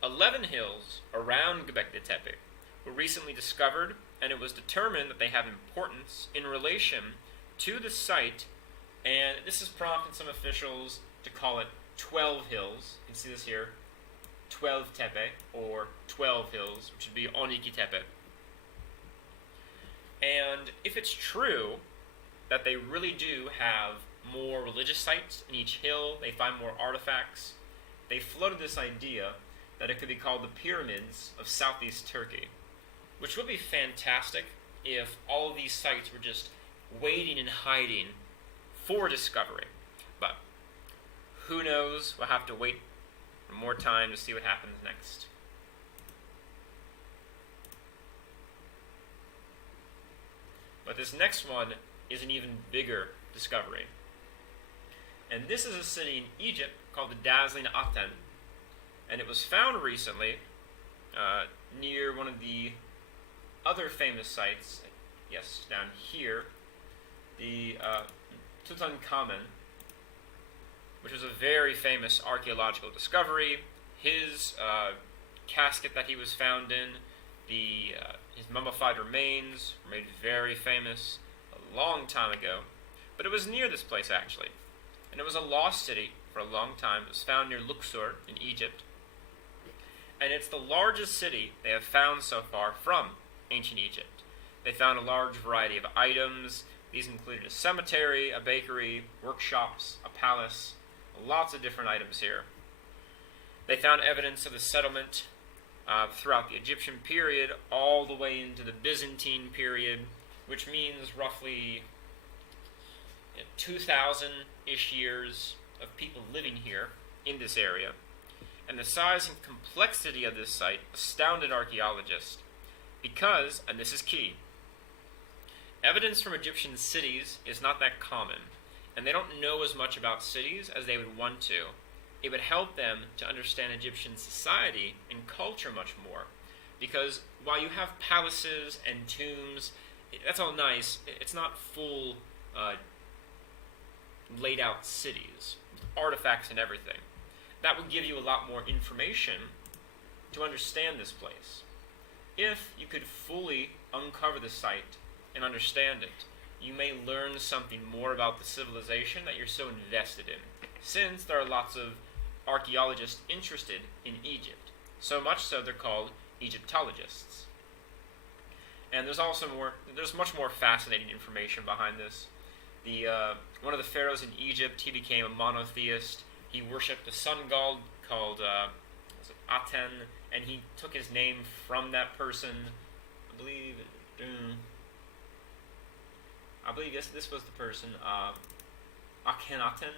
11 hills around Göbekli Tepe were recently discovered, and it was determined that they have importance in relation to the site, and this has prompted some officials to call it 12 hills. You can see this here, 12 tepe, or 12 hills, which would be 12 tepe. And if it's true that they really do have more religious sites in each hill, they find more artifacts, they floated this idea that it could be called the pyramids of southeast Turkey, which would be fantastic if all of these sites were just waiting and hiding for discovery. But who knows? We'll have to wait for more time to see what happens next. But this next one is an even bigger discovery. And this is a city in Egypt called the Dazzling Aten. And it was found recently near one of the other famous sites, yes, down here, the Tutankhamen, which was a very famous archaeological discovery. His casket that he was found in, his mummified remains were made very famous a long time ago. But it was near this place, actually. And it was a lost city for a long time. It was found near Luxor in Egypt. and it's the largest city they have found so far from ancient Egypt. They found a large variety of items. These included a cemetery, a bakery, workshops, a palace, lots of different items here. They found evidence of the settlement throughout the Egyptian period all the way into the Byzantine period, which means roughly 2,000-ish years of people living here in this area. And the size and complexity of this site astounded archaeologists because, and this is key, evidence from Egyptian cities is not that common, and they don't know as much about cities as they would want to. It would help them to understand Egyptian society and culture much more, because while you have palaces and tombs, that's all nice, it's not full laid out cities, artifacts and everything. That would give you a lot more information to understand this place. If you could fully uncover the site and understand it, you may learn something more about the civilization that you're so invested in, since there are lots of archaeologists interested in Egypt. So much so they're called Egyptologists. And there's much more fascinating information behind this. One of the pharaohs in Egypt, he became a monotheist. He worshipped a sun god called Aten, and he took his name from that person. I believe this was the person, Akhenaten.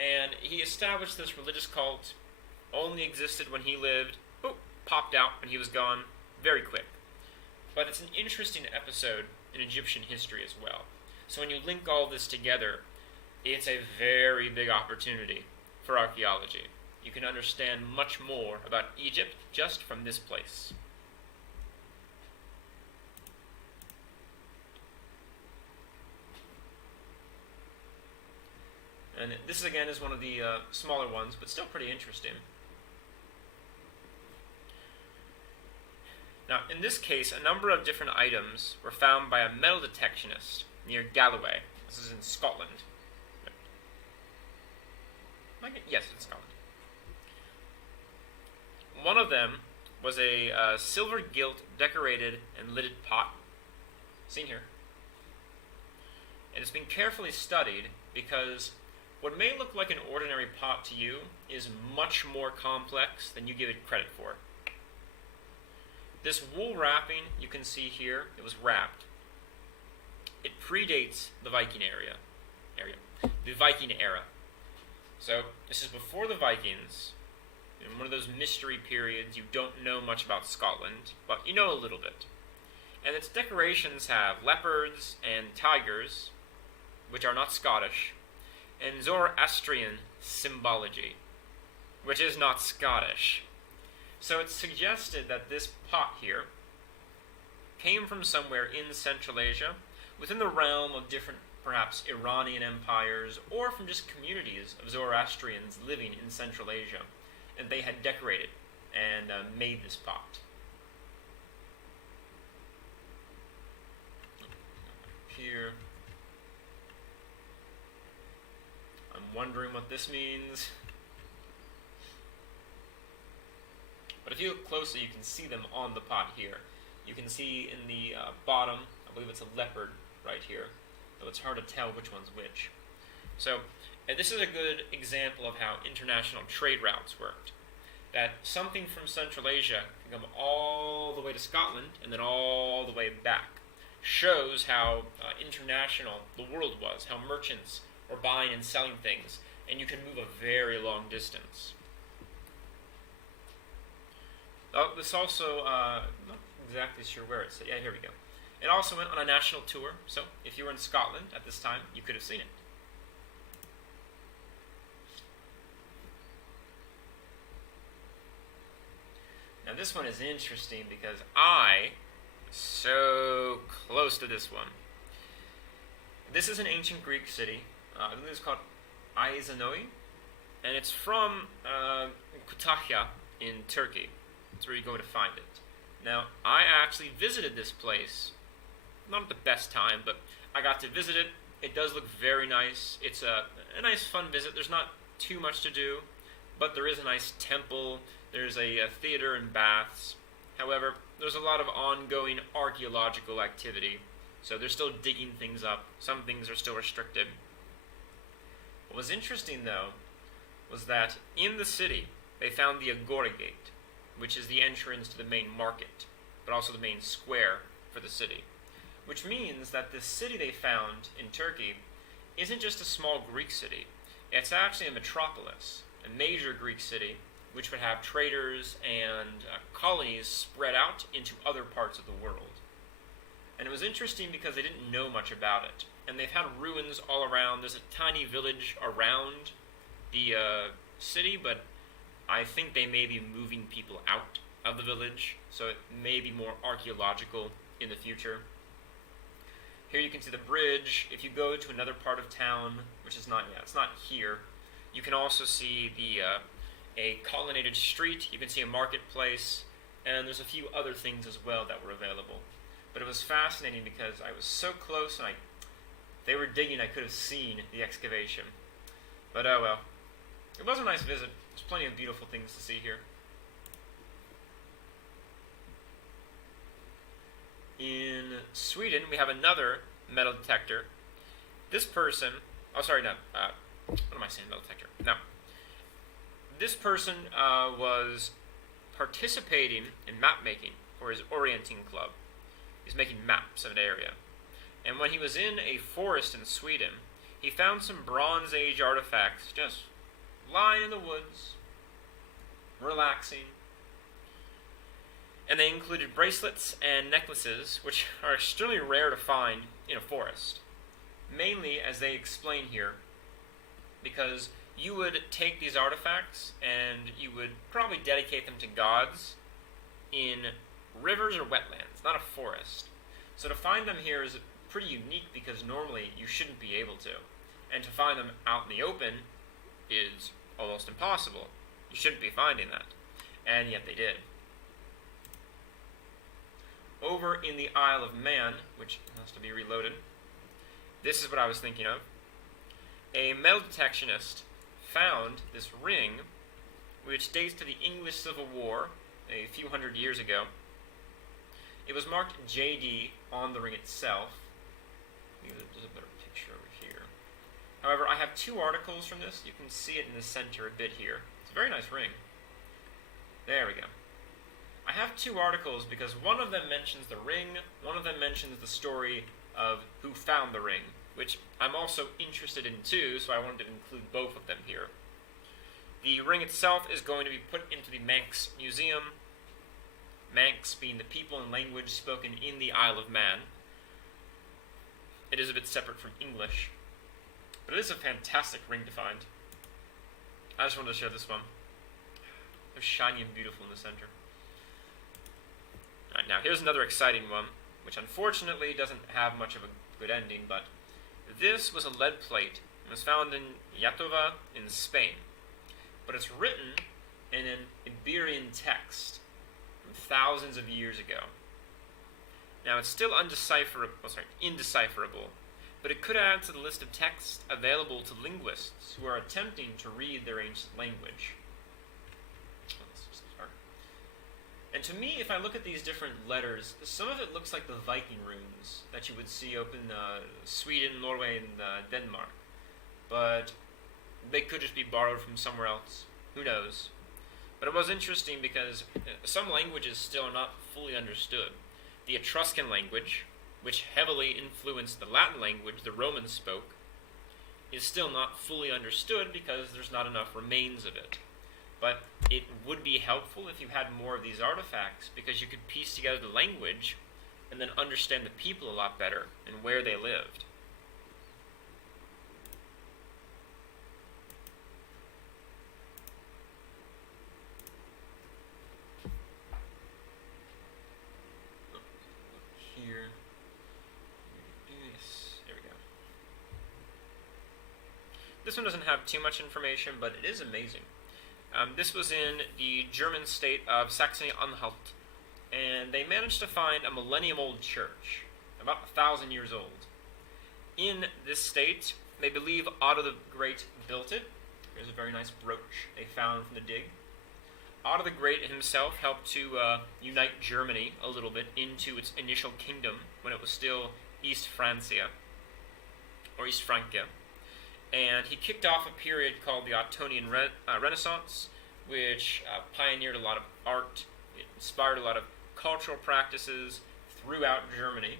And he established this religious cult, only existed when he lived, popped out when he was gone, very quick. But it's an interesting episode in Egyptian history as well. So when you link all this together, it's a very big opportunity for archaeology. You can understand much more about Egypt just from this place. And this again is one of the smaller ones, but still pretty interesting. Now, in this case, a number of different items were found by a metal detectionist near Galloway. This is in Scotland. Yes, it's Scotland. One of them was a silver gilt decorated and lidded pot, seen here. And it's been carefully studied because what may look like an ordinary pot to you is much more complex than you give it credit for. This wool wrapping you can see here, it was wrapped. It predates the Viking the Viking era. So this is before the Vikings, in one of those mystery periods. You don't know much about Scotland, but you know a little bit. And its decorations have leopards and tigers, which are not Scottish, and Zoroastrian symbology, which is not Scottish. So it's suggested that this pot here came from somewhere in Central Asia, within the realm of different, perhaps Iranian empires, or from just communities of Zoroastrians living in Central Asia, and they had decorated and made this pot. Here, I'm wondering what this means. But if you look closely, you can see them on the pot here. You can see in the bottom, I believe it's a leopard right here, though it's hard to tell which one's which. So, and this is a good example of how international trade routes worked. That something from Central Asia can come all the way to Scotland and then all the way back. Shows how international the world was, how merchants were buying and selling things, and you can move a very long distance. This also, not exactly sure where it's, yeah, here we go. It also went on a national tour, so if you were in Scotland at this time, you could have seen it. Now this one is interesting because so close to this one. This is an ancient Greek city. I believe it's called Aizanoi, and it's from Kütahya in Turkey. That's where you go to find it. Now, I actually visited this place, not at the best time, but I got to visit it. It does look very nice. It's a nice, fun visit. There's not too much to do, but there is a nice temple, there's a theater and baths. However, there's a lot of ongoing archaeological activity, so they're still digging things up. Some things are still restricted. What was interesting, though, was that in the city, they found the Agora Gate, which is the entrance to the main market, but also the main square for the city. Which means that this city they found in Turkey isn't just a small Greek city. It's actually a metropolis, a major Greek city, which would have traders and colonies spread out into other parts of the world. And it was interesting because they didn't know much about it. And they've had ruins all around. There's a tiny village around the city, but I think they may be moving people out of the village, so it may be more archaeological in the future. Here you can see the bridge. If you go to another part of town, which is not, it's not here, you can also see a colonnaded street. You can see a marketplace, and there's a few other things as well that were available. But it was fascinating because I was so close, and they were digging, I could have seen the excavation. But oh well. It was a nice visit. There's plenty of beautiful things to see here. In Sweden, we have another metal detector. This person, what am I saying, metal detector? No. This person was participating in map making for his orienting club. He's making maps of an area. And when he was in a forest in Sweden, he found some Bronze Age artifacts just lying in the woods, relaxing. And they included bracelets and necklaces, which are extremely rare to find in a forest. Mainly, as they explain here, because you would take these artifacts and you would probably dedicate them to gods in rivers or wetlands, not a forest. So to find them here is pretty unique because normally you shouldn't be able to. And to find them out in the open is almost impossible. You shouldn't be finding that. And yet they did. Over in the Isle of Man, which has to be reloaded, this is what I was thinking of. A metal detectionist found this ring, which dates to the English Civil War, a few hundred years ago. It was marked JD on the ring itself. There's a better picture over here. However, I have two articles from this. You can see it in the center a bit here. It's a very nice ring. There we go. I have two articles because one of them mentions the ring, one of them mentions the story of who found the ring, which I'm also interested in too, so I wanted to include both of them here. The ring itself is going to be put into the Manx Museum, Manx being the people and language spoken in the Isle of Man. It is a bit separate from English, but it is a fantastic ring to find. I just wanted to show this one. They're shiny and beautiful in the center. Alright, now here's another exciting one, which unfortunately doesn't have much of a good ending, but this was a lead plate. It was found in Yatova in Spain, but it's written in an Iberian text from thousands of years ago. Now it's still indecipherable, but it could add to the list of texts available to linguists who are attempting to read their ancient language. And to me, if I look at these different letters, some of it looks like the Viking runes that you would see up in Sweden, Norway, and Denmark. But they could just be borrowed from somewhere else. Who knows? But it was interesting because some languages still are not fully understood. The Etruscan language, which heavily influenced the Latin language the Romans spoke, is still not fully understood because there's not enough remains of it. But it would be helpful if you had more of these artifacts because you could piece together the language and then understand the people a lot better and where they lived. Here. Yes, there we go. This one doesn't have too much information, but it is amazing. This was in the German state of Saxony-Anhalt, and they managed to find a millennium-old church, about 1,000 years old. In this state, they believe Otto the Great built it, Here's a very nice brooch they found from the dig. Otto the Great himself helped to unite Germany a little bit into its initial kingdom when it was still East Francia, or East Francia. And he kicked off a period called the Ottonian Renaissance, which pioneered a lot of art. It inspired a lot of cultural practices throughout Germany.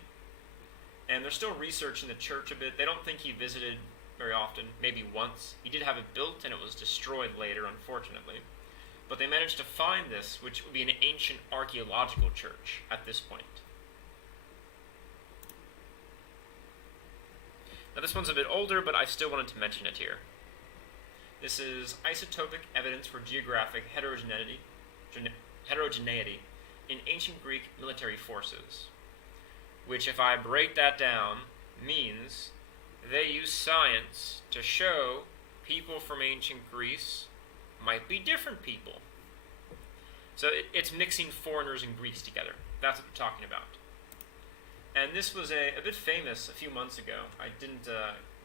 And they're still researching the church a bit. They don't think he visited very often, maybe once. He did have it built, and it was destroyed later, unfortunately. But they managed to find this, which would be an ancient archaeological church at this point. Now this one's a bit older, but I still wanted to mention it here. This is isotopic evidence for geographic heterogeneity in ancient Greek military forces, which, if I break that down, means they use science to show people from ancient Greece might be different people. So it's mixing foreigners and Greeks together. That's what we're talking about. And this was a bit famous a few months ago. I didn't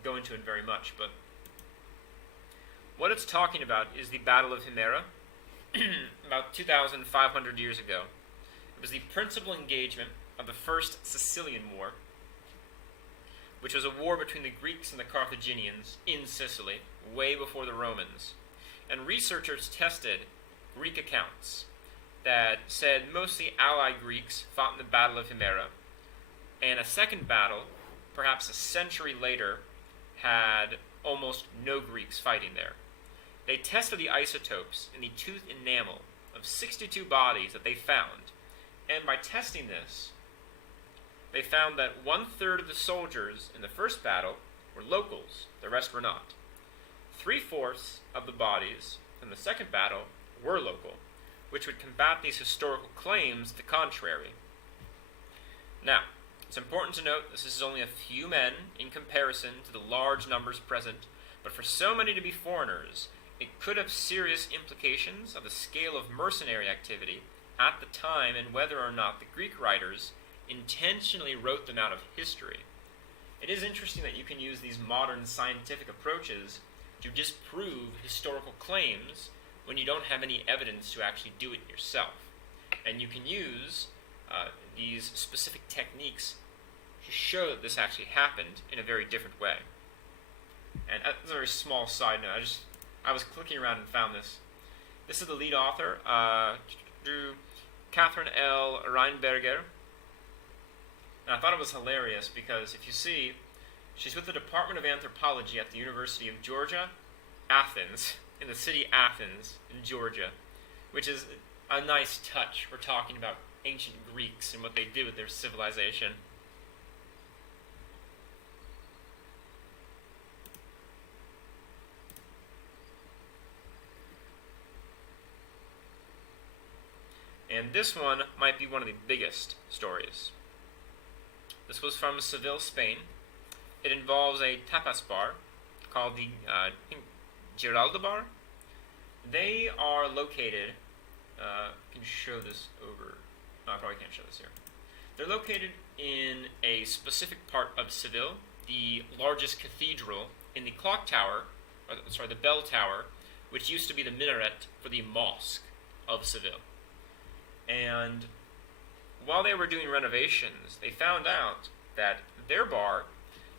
go into it very much, but what it's talking about is the Battle of Himera, about 2,500 years ago. It was the principal engagement of the First Sicilian War, which was a war between the Greeks and the Carthaginians in Sicily, way before the Romans. And researchers tested Greek accounts that said mostly allied Greeks fought in the Battle of Himera, and a second battle, perhaps a century later, had almost no Greeks fighting there. They tested the isotopes in the tooth enamel of 62 bodies that they found, and by testing this, they found that 1/3 of the soldiers in the first battle were locals, the rest were not. 3/4 of the bodies in the second battle were local, which would combat these historical claims to the contrary. Now, it's important to note this is only a few men in comparison to the large numbers present, but for so many to be foreigners, it could have serious implications of the scale of mercenary activity at the time and whether or not the Greek writers intentionally wrote them out of history. It is interesting that you can use these modern scientific approaches to disprove historical claims when you don't have any evidence to actually do it yourself. And you can use these specific techniques to show that this actually happened in a very different way. And that's a very small side note. I was clicking around and found this. This is the lead author, Catherine L. Reinberger. And I thought it was hilarious because if you see, she's with the Department of Anthropology at the University of Georgia, Athens, in the city Athens in Georgia, which is a nice touch. We're talking about ancient Greeks and what they did with their civilization. And this one might be one of the biggest stories. This was from Seville, Spain. It involves a tapas bar called the Giralda Bar. They are located, I can show this over, no, I probably can't show this here. They're located in a specific part of Seville, the largest cathedral in the clock tower, the bell tower, which used to be the minaret for the mosque of Seville. And while they were doing renovations, they found out that their bar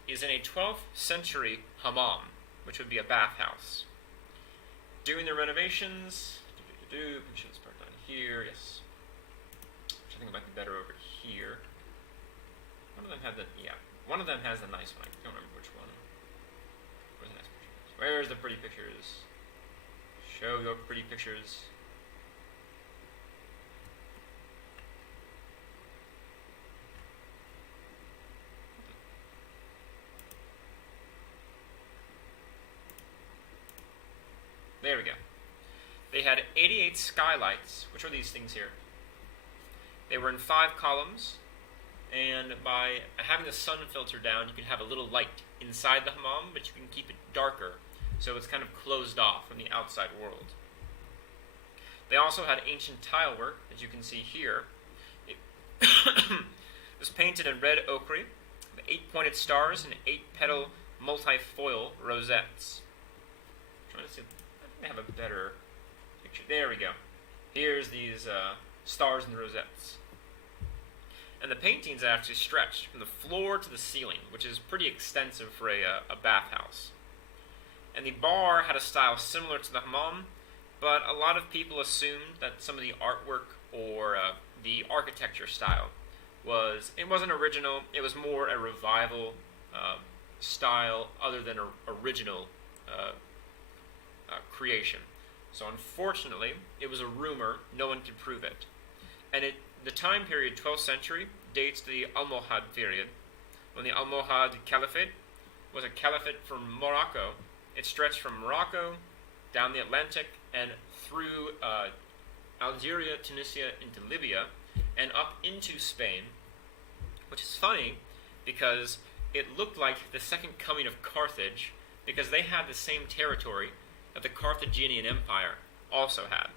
is in a 12th century hammam, which would be a bathhouse. Doing the renovations, we should have started down here, yes. Which I think it might be better over here. One of them has the nice one. I don't remember which one. Where's the nice pictures? Where's the pretty pictures? Show your pretty pictures. There we go. They had 88 skylights, which are these things here. They were in 5 columns, and by having the sun filter down, you can have a little light inside the hammam, but you can keep it darker, so it's kind of closed off from the outside world. They also had ancient tile work, as you can see here. It was painted in red ochre, with 8-pointed stars and 8-petal multifoil rosettes. I'm trying to see I have a better picture. There we go. Here's these stars and rosettes. And the paintings actually stretched from the floor to the ceiling, which is pretty extensive for a bathhouse. And the bar had a style similar to the hammam, but a lot of people assumed that some of the artwork or the architecture style wasn't original. It was more a revival style other than an original creation. So unfortunately, it was a rumor. No one could prove it. And the time period, 12th century, dates to the Almohad period, when the Almohad Caliphate was a caliphate from Morocco. It stretched from Morocco down the Atlantic and through Algeria, Tunisia, into Libya, and up into Spain, which is funny because it looked like the second coming of Carthage, because they had the same territory that the Carthaginian Empire also had.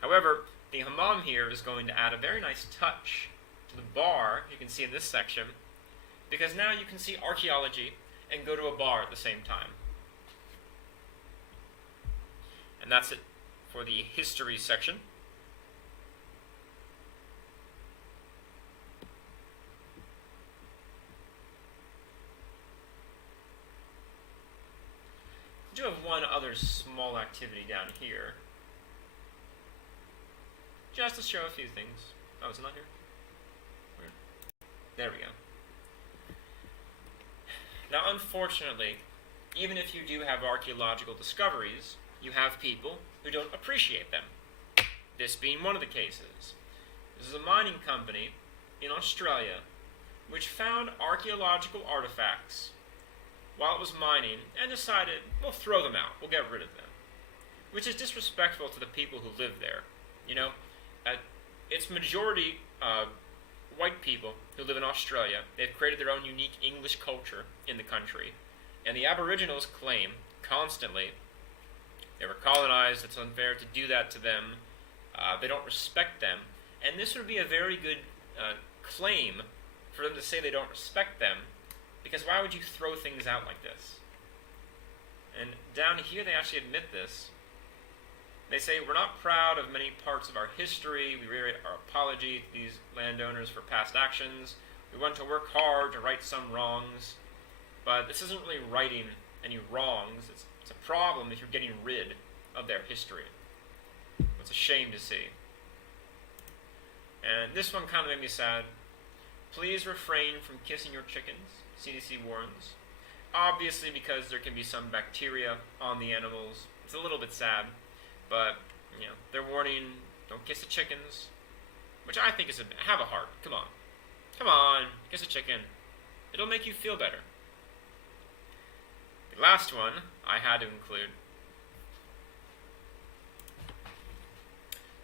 However, the hammam here is going to add a very nice touch to the bar, you can see in this section, because now you can see archaeology and go to a bar at the same time. And that's it for the history section. I do have one other small activity down here, just to show a few things. Oh, it's not here? Weird. There we go. Now, unfortunately, even if you do have archaeological discoveries, you have people who don't appreciate them. This being one of the cases. This is a mining company in Australia which found archaeological artifacts while it was mining and decided, we'll throw them out, we'll get rid of them. Which is disrespectful to the people who live there. You know, it's majority white people who live in Australia. They've created their own unique English culture in the country. And the Aboriginals claim constantly they were colonized, it's unfair to do that to them, they don't respect them. And this would be a very good claim for them to say they don't respect them, because why would you throw things out like this? And down here they actually admit this. They say, we're not proud of many parts of our history, we reiterate our apology to these landowners for past actions, we want to work hard to right some wrongs, but this isn't really righting any wrongs, it's a problem if you're getting rid of their history. It's a shame to see. And this one kind of made me sad. Please refrain from kissing your chickens, CDC warns. Obviously because there can be some bacteria on the animals. It's a little bit sad, but you know, they're warning, don't kiss the chickens, which I think is have a heart. Come on. Come on, kiss a chicken. It'll make you feel better. The last one I had to include.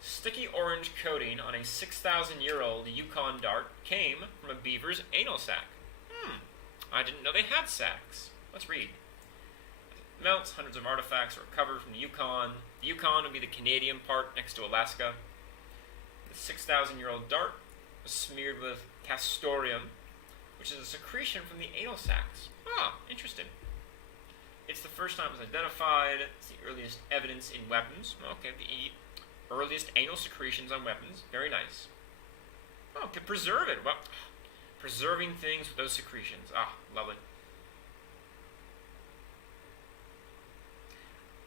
Sticky orange coating on a 6,000-year-old Yukon dart came from a beaver's anal sac. I didn't know they had sacs. Let's read. It melts, hundreds of artifacts are recovered from the Yukon. The Yukon would be the Canadian part next to Alaska. The 6,000-year-old dart was smeared with castoreum, which is a secretion from the anal sacs. Ah, interesting. It's the first time it was identified. It's the earliest evidence in weapons. Okay, the earliest anal secretions on weapons. Very nice. Oh, could preserve it. Well, preserving things with those secretions. Ah, lovely.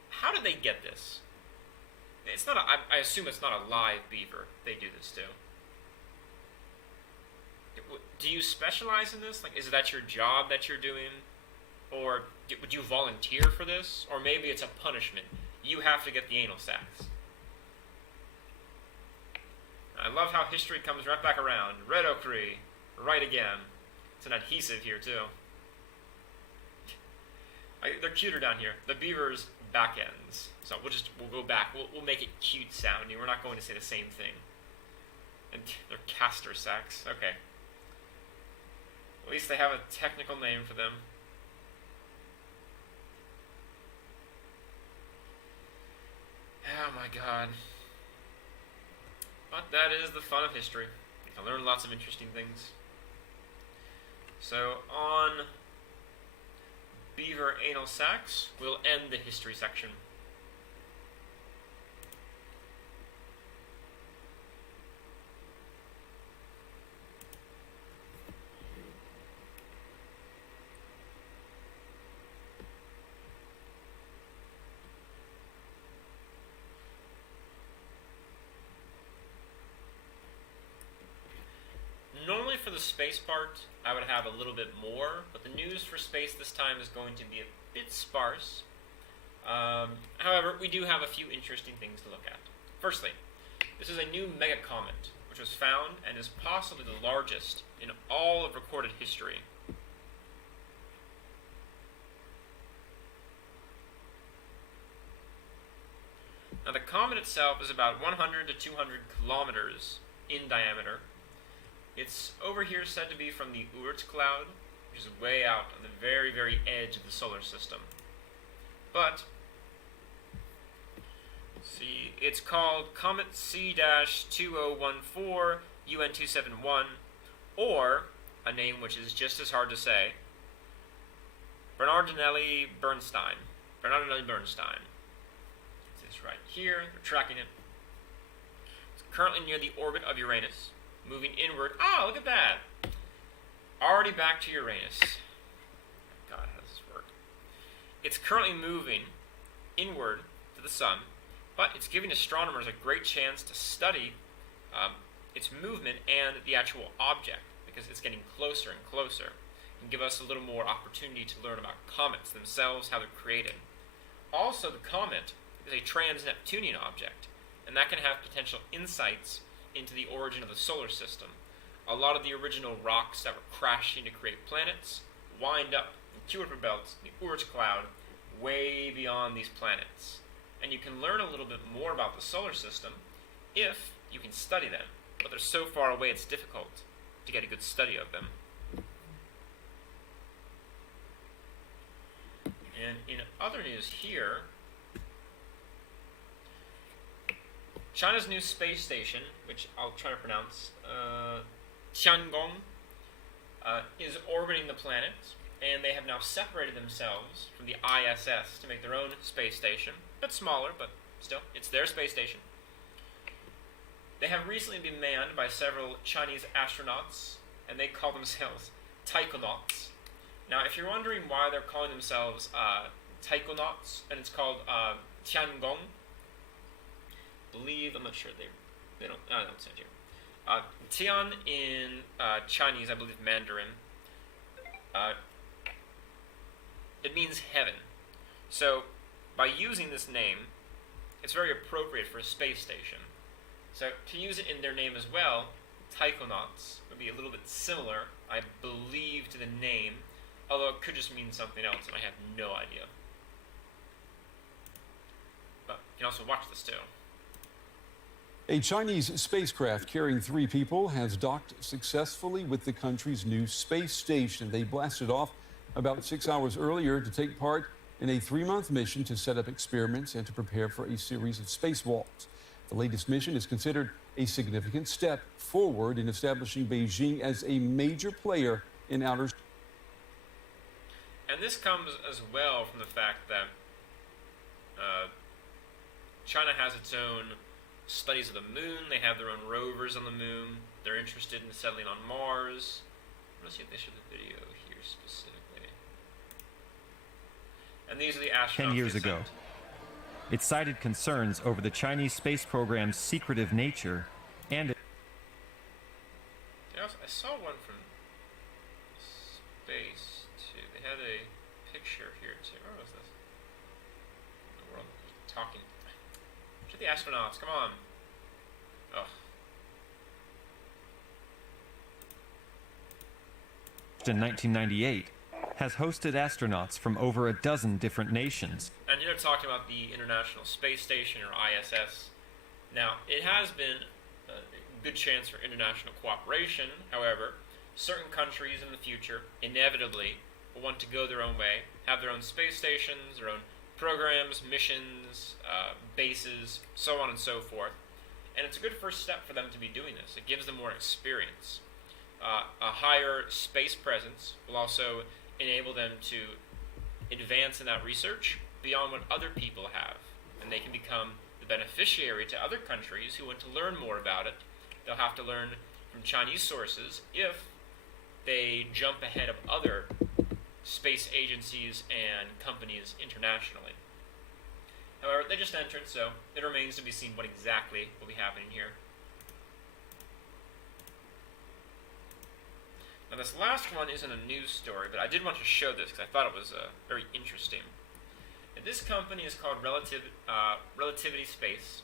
How did they get this? It's not. I assume it's not a live beaver they do this to. Do you specialize in this? Like, is that your job that you're doing? Or would you volunteer for this? Or maybe it's a punishment. You have to get the anal sacs. I love how history comes right back around. Red ochre, right again. It's an adhesive here, too. They're cuter down here. The beaver's back ends. So we'll go back. We'll make it cute sounding. We're not going to say the same thing. And they're castor sacs. Okay. At least they have a technical name for them. Oh my god. But that is the fun of history. You can learn lots of interesting things. So on beaver anal sacs, we'll end the history section. the space part, I would have a little bit more, but the news for space this time is going to be a bit sparse. However, we do have a few interesting things to look at. Firstly, this is a new megacomet, which was found and is possibly the largest in all of recorded history. Now, the comet itself is about 100 to 200 kilometers in diameter. It's over here said to be from the Oort cloud, which is way out on the very, very edge of the solar system. But, see, it's called Comet C-2014 UN271, or a name which is just as hard to say, Bernardinelli Bernstein. It's right here. They're tracking it. It's currently near the orbit of Uranus, moving inward. Ah, look at that. Already back to Uranus. God, how does this work? It's currently moving inward to the sun, but it's giving astronomers a great chance to study its movement and the actual object, because it's getting closer and closer, and give us a little more opportunity to learn about comets themselves, how they're created. Also, the comet is a trans-Neptunian object, and that can have potential insights into the origin of the solar system. A lot of the original rocks that were crashing to create planets wind up in Kuiper belts, the Oort cloud, way beyond these planets. And you can learn a little bit more about the solar system if you can study them, but they're so far away it's difficult to get a good study of them. And in other news here, China's new space station, which I'll try to pronounce, Tiangong, is orbiting the planet, and they have now separated themselves from the ISS to make their own space station. A bit smaller, but still, it's their space station. They have recently been manned by several Chinese astronauts, and they call themselves taikonauts. Now, if you're wondering why they're calling themselves taikonauts, and it's called Tiangong, I'm not sure they don't say it here. Tian in Chinese, I believe Mandarin, it means heaven. So by using this name, it's very appropriate for a space station. So to use it in their name as well, taikonauts would be a little bit similar, I believe, to the name, although it could just mean something else, and I have no idea. But you can also watch this too. A Chinese spacecraft carrying 3 people has docked successfully with the country's new space station. They blasted off about 6 hours earlier to take part in a 3-month mission to set up experiments and to prepare for a series of spacewalks. The latest mission is considered a significant step forward in establishing Beijing as a major player in outer space. And this comes as well from the fact that China has its own studies of the moon. They have their own rovers on the moon. They're interested in settling on Mars. Let's see if they show the video here specifically. And these are the astronauts. 10 years ago, it cited concerns over the Chinese space program's secretive nature and I saw one from space too. They had a picture here too. Where was this? The world talking. Show the astronauts. Come on. Ugh. in 1998 has hosted astronauts from over a dozen different nations. And you're talking about the International Space Station, or ISS. Now, it has been a good chance for international cooperation. However, certain countries in the future inevitably will want to go their own way, have their own space stations, their own programs, missions, bases, so on and so forth. And it's a good first step for them to be doing this. It gives them more experience. A higher space presence will also enable them to advance in that research beyond what other people have. And they can become the beneficiary to other countries who want to learn more about it. They'll have to learn from Chinese sources if they jump ahead of other space agencies and companies internationally. However, they just entered, so it remains to be seen what exactly will be happening here. Now this last one isn't a news story, but I did want to show this because I thought it was very interesting. And this company is called Relativity Space.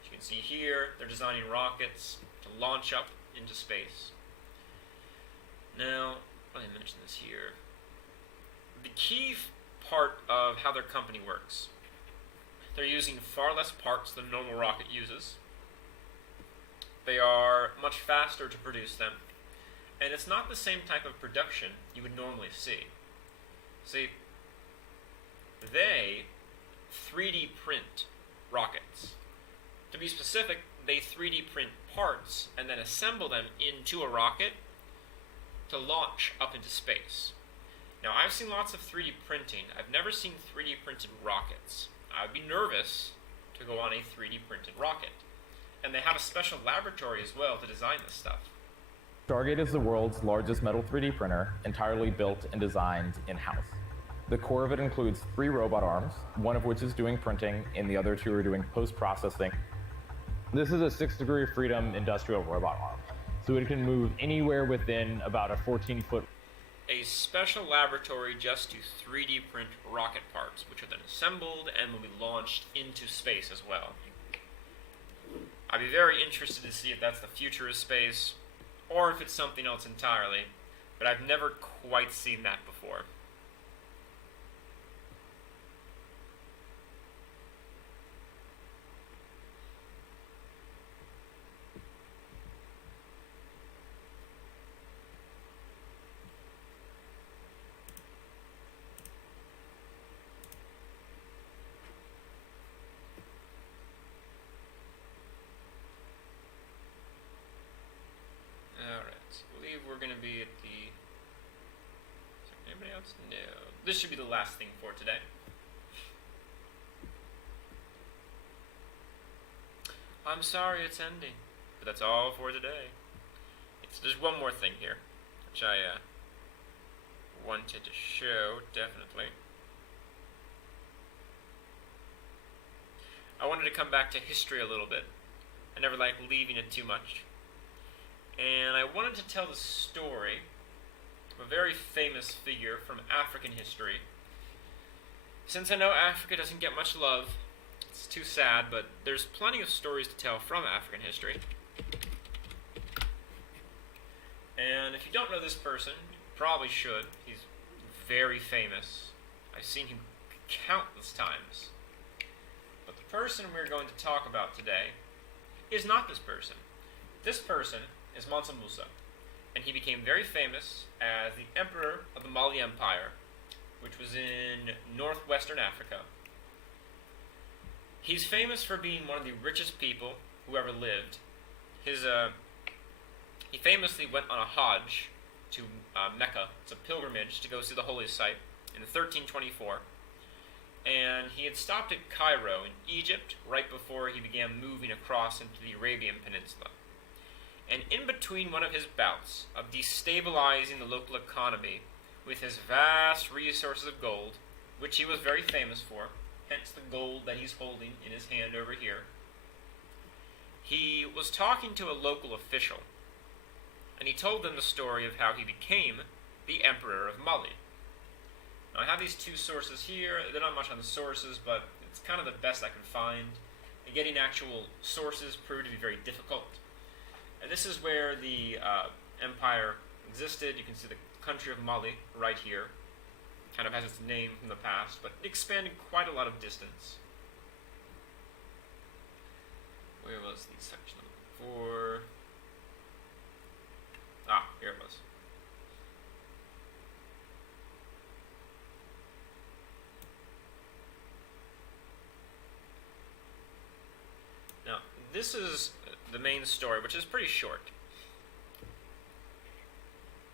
As you can see here, they're designing rockets to launch up into space. Now, let me mention this here. The key part of how their company works. They're using far less parts than a normal rocket uses. They are much faster to produce them. And it's not the same type of production you would normally see. See, they 3D print rockets. To be specific, they 3D print parts and then assemble them into a rocket to launch up into space. Now, I've seen lots of 3D printing. I've never seen 3D printed rockets. I would be nervous to go on a 3D printed rocket. And they have a special laboratory as well to design this stuff. Stargate is the world's largest metal 3D printer, entirely built and designed in-house. The core of it includes 3 robot arms, one of which is doing printing, and the other 2 are doing post-processing. This is a 6-degree of freedom industrial robot arm, so it can move anywhere within about a 14-foot. A special laboratory just to 3D print rocket parts, which are then assembled and will be launched into space as well. I'd be very interested to see if that's the future of space, or if it's something else entirely, but I've never quite seen that before. We're going to be at the... Is there anybody else? No. This should be the last thing for today. I'm sorry it's ending, but that's all for today. There's one more thing here, which I wanted to show, definitely. I wanted to come back to history a little bit. I never like leaving it too much. And I wanted to tell the story of a very famous figure from African history. Since I know Africa doesn't get much love, it's too sad, but there's plenty of stories to tell from African history. And if you don't know this person, you probably should. He's very famous. I've seen him countless times. But the person we're going to talk about today is not this person. This person is Mansa Musa, and he became very famous as the emperor of the Mali Empire, which was in northwestern Africa. He's famous for being one of the richest people who ever lived. He famously went on a Hajj to Mecca. It's a pilgrimage to go see the holy site in 1324. And he had stopped at Cairo in Egypt right before he began moving across into the Arabian Peninsula. And in between one of his bouts of destabilizing the local economy with his vast resources of gold, which he was very famous for, hence the gold that he's holding in his hand over here, he was talking to a local official, and he told them the story of how he became the Emperor of Mali. Now, I have these 2 sources here. They're not much on the sources, but it's kind of the best I can find. And getting actual sources proved to be very difficult. And this is where the empire existed. You can see the country of Mali right here. Kind of has its name from the past, but it expanded quite a lot of distance. Where was the section before? Ah, here it was. Now, this is the main story, which is pretty short.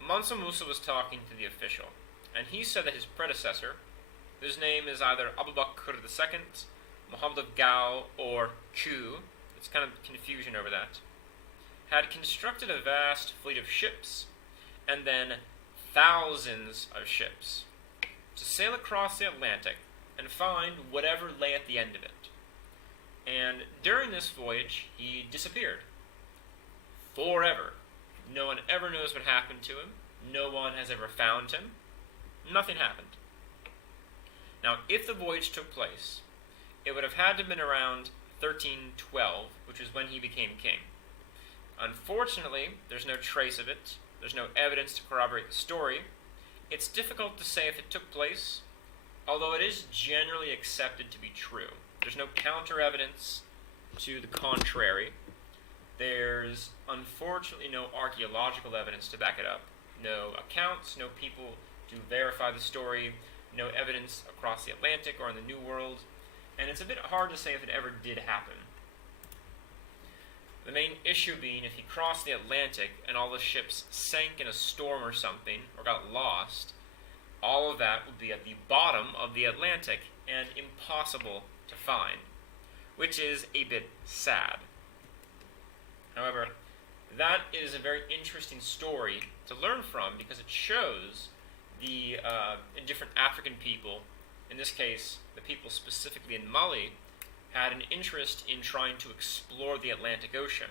Mansa Musa was talking to the official, and he said that his predecessor, whose name is either Abu Bakr II, Muhammad of Gao, or Chu, it's kind of confusion over that, had constructed a vast fleet of ships, and then thousands of ships, to sail across the Atlantic and find whatever lay at the end of it. And during this voyage, he disappeared. Forever. No one ever knows what happened to him. No one has ever found him. Nothing happened. Now, if the voyage took place, it would have had to have been around 1312, which is when he became king. Unfortunately, there's no trace of it. There's no evidence to corroborate the story. It's difficult to say if it took place, although it is generally accepted to be true. There's no counter evidence to the contrary. There's unfortunately no archaeological evidence to back it up. No accounts, no people to verify the story, no evidence across the Atlantic or in the New World, and it's a bit hard to say if it ever did happen. The main issue being if he crossed the Atlantic and all the ships sank in a storm or something, or got lost, all of that would be at the bottom of the Atlantic and impossible to find, which is a bit sad. However, that is a very interesting story to learn from because it shows the different African people, in this case, the people specifically in Mali, had an interest in trying to explore the Atlantic Ocean,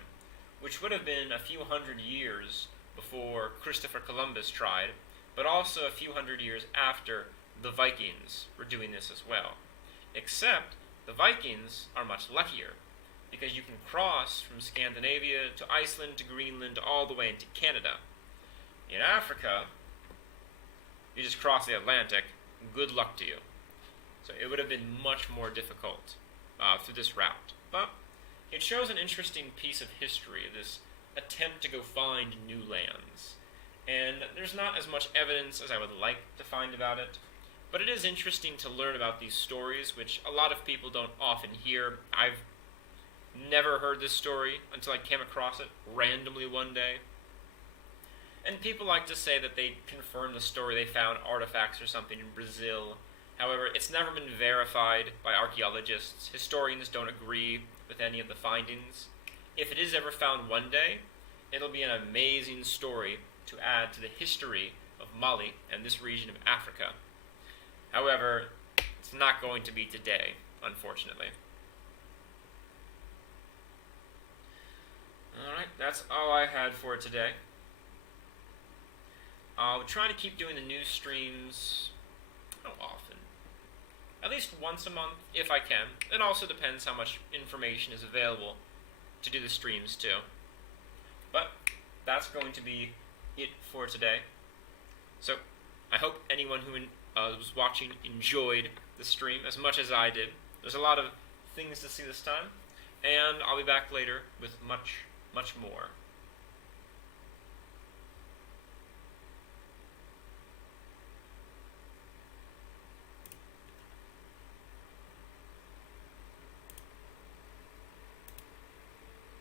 which would have been a few hundred years before Christopher Columbus tried, but also a few hundred years after the Vikings were doing this as well. Except the Vikings are much luckier, because you can cross from Scandinavia to Iceland to Greenland all the way into Canada. In Africa, you just cross the Atlantic, good luck to you. So it would have been much more difficult through this route. But it shows an interesting piece of history, this attempt to go find new lands. And there's not as much evidence as I would like to find about it, but it is interesting to learn about these stories, which a lot of people don't often hear. I've never heard this story until I came across it randomly one day. And people like to say that they confirmed the story, they found artifacts or something in Brazil. However, it's never been verified by archaeologists. Historians don't agree with any of the findings. If it is ever found one day, it'll be an amazing story to add to the history of Mali and this region of Africa. However, it's not going to be today, unfortunately. Alright, that's all I had for today. I'll try to keep doing the news streams, how often? At least once a month, if I can. It also depends how much information is available to do the streams too. But that's going to be it for today. So, I hope anyone who was watching enjoyed the stream as much as I did. There's a lot of things to see this time, and I'll be back later with much more.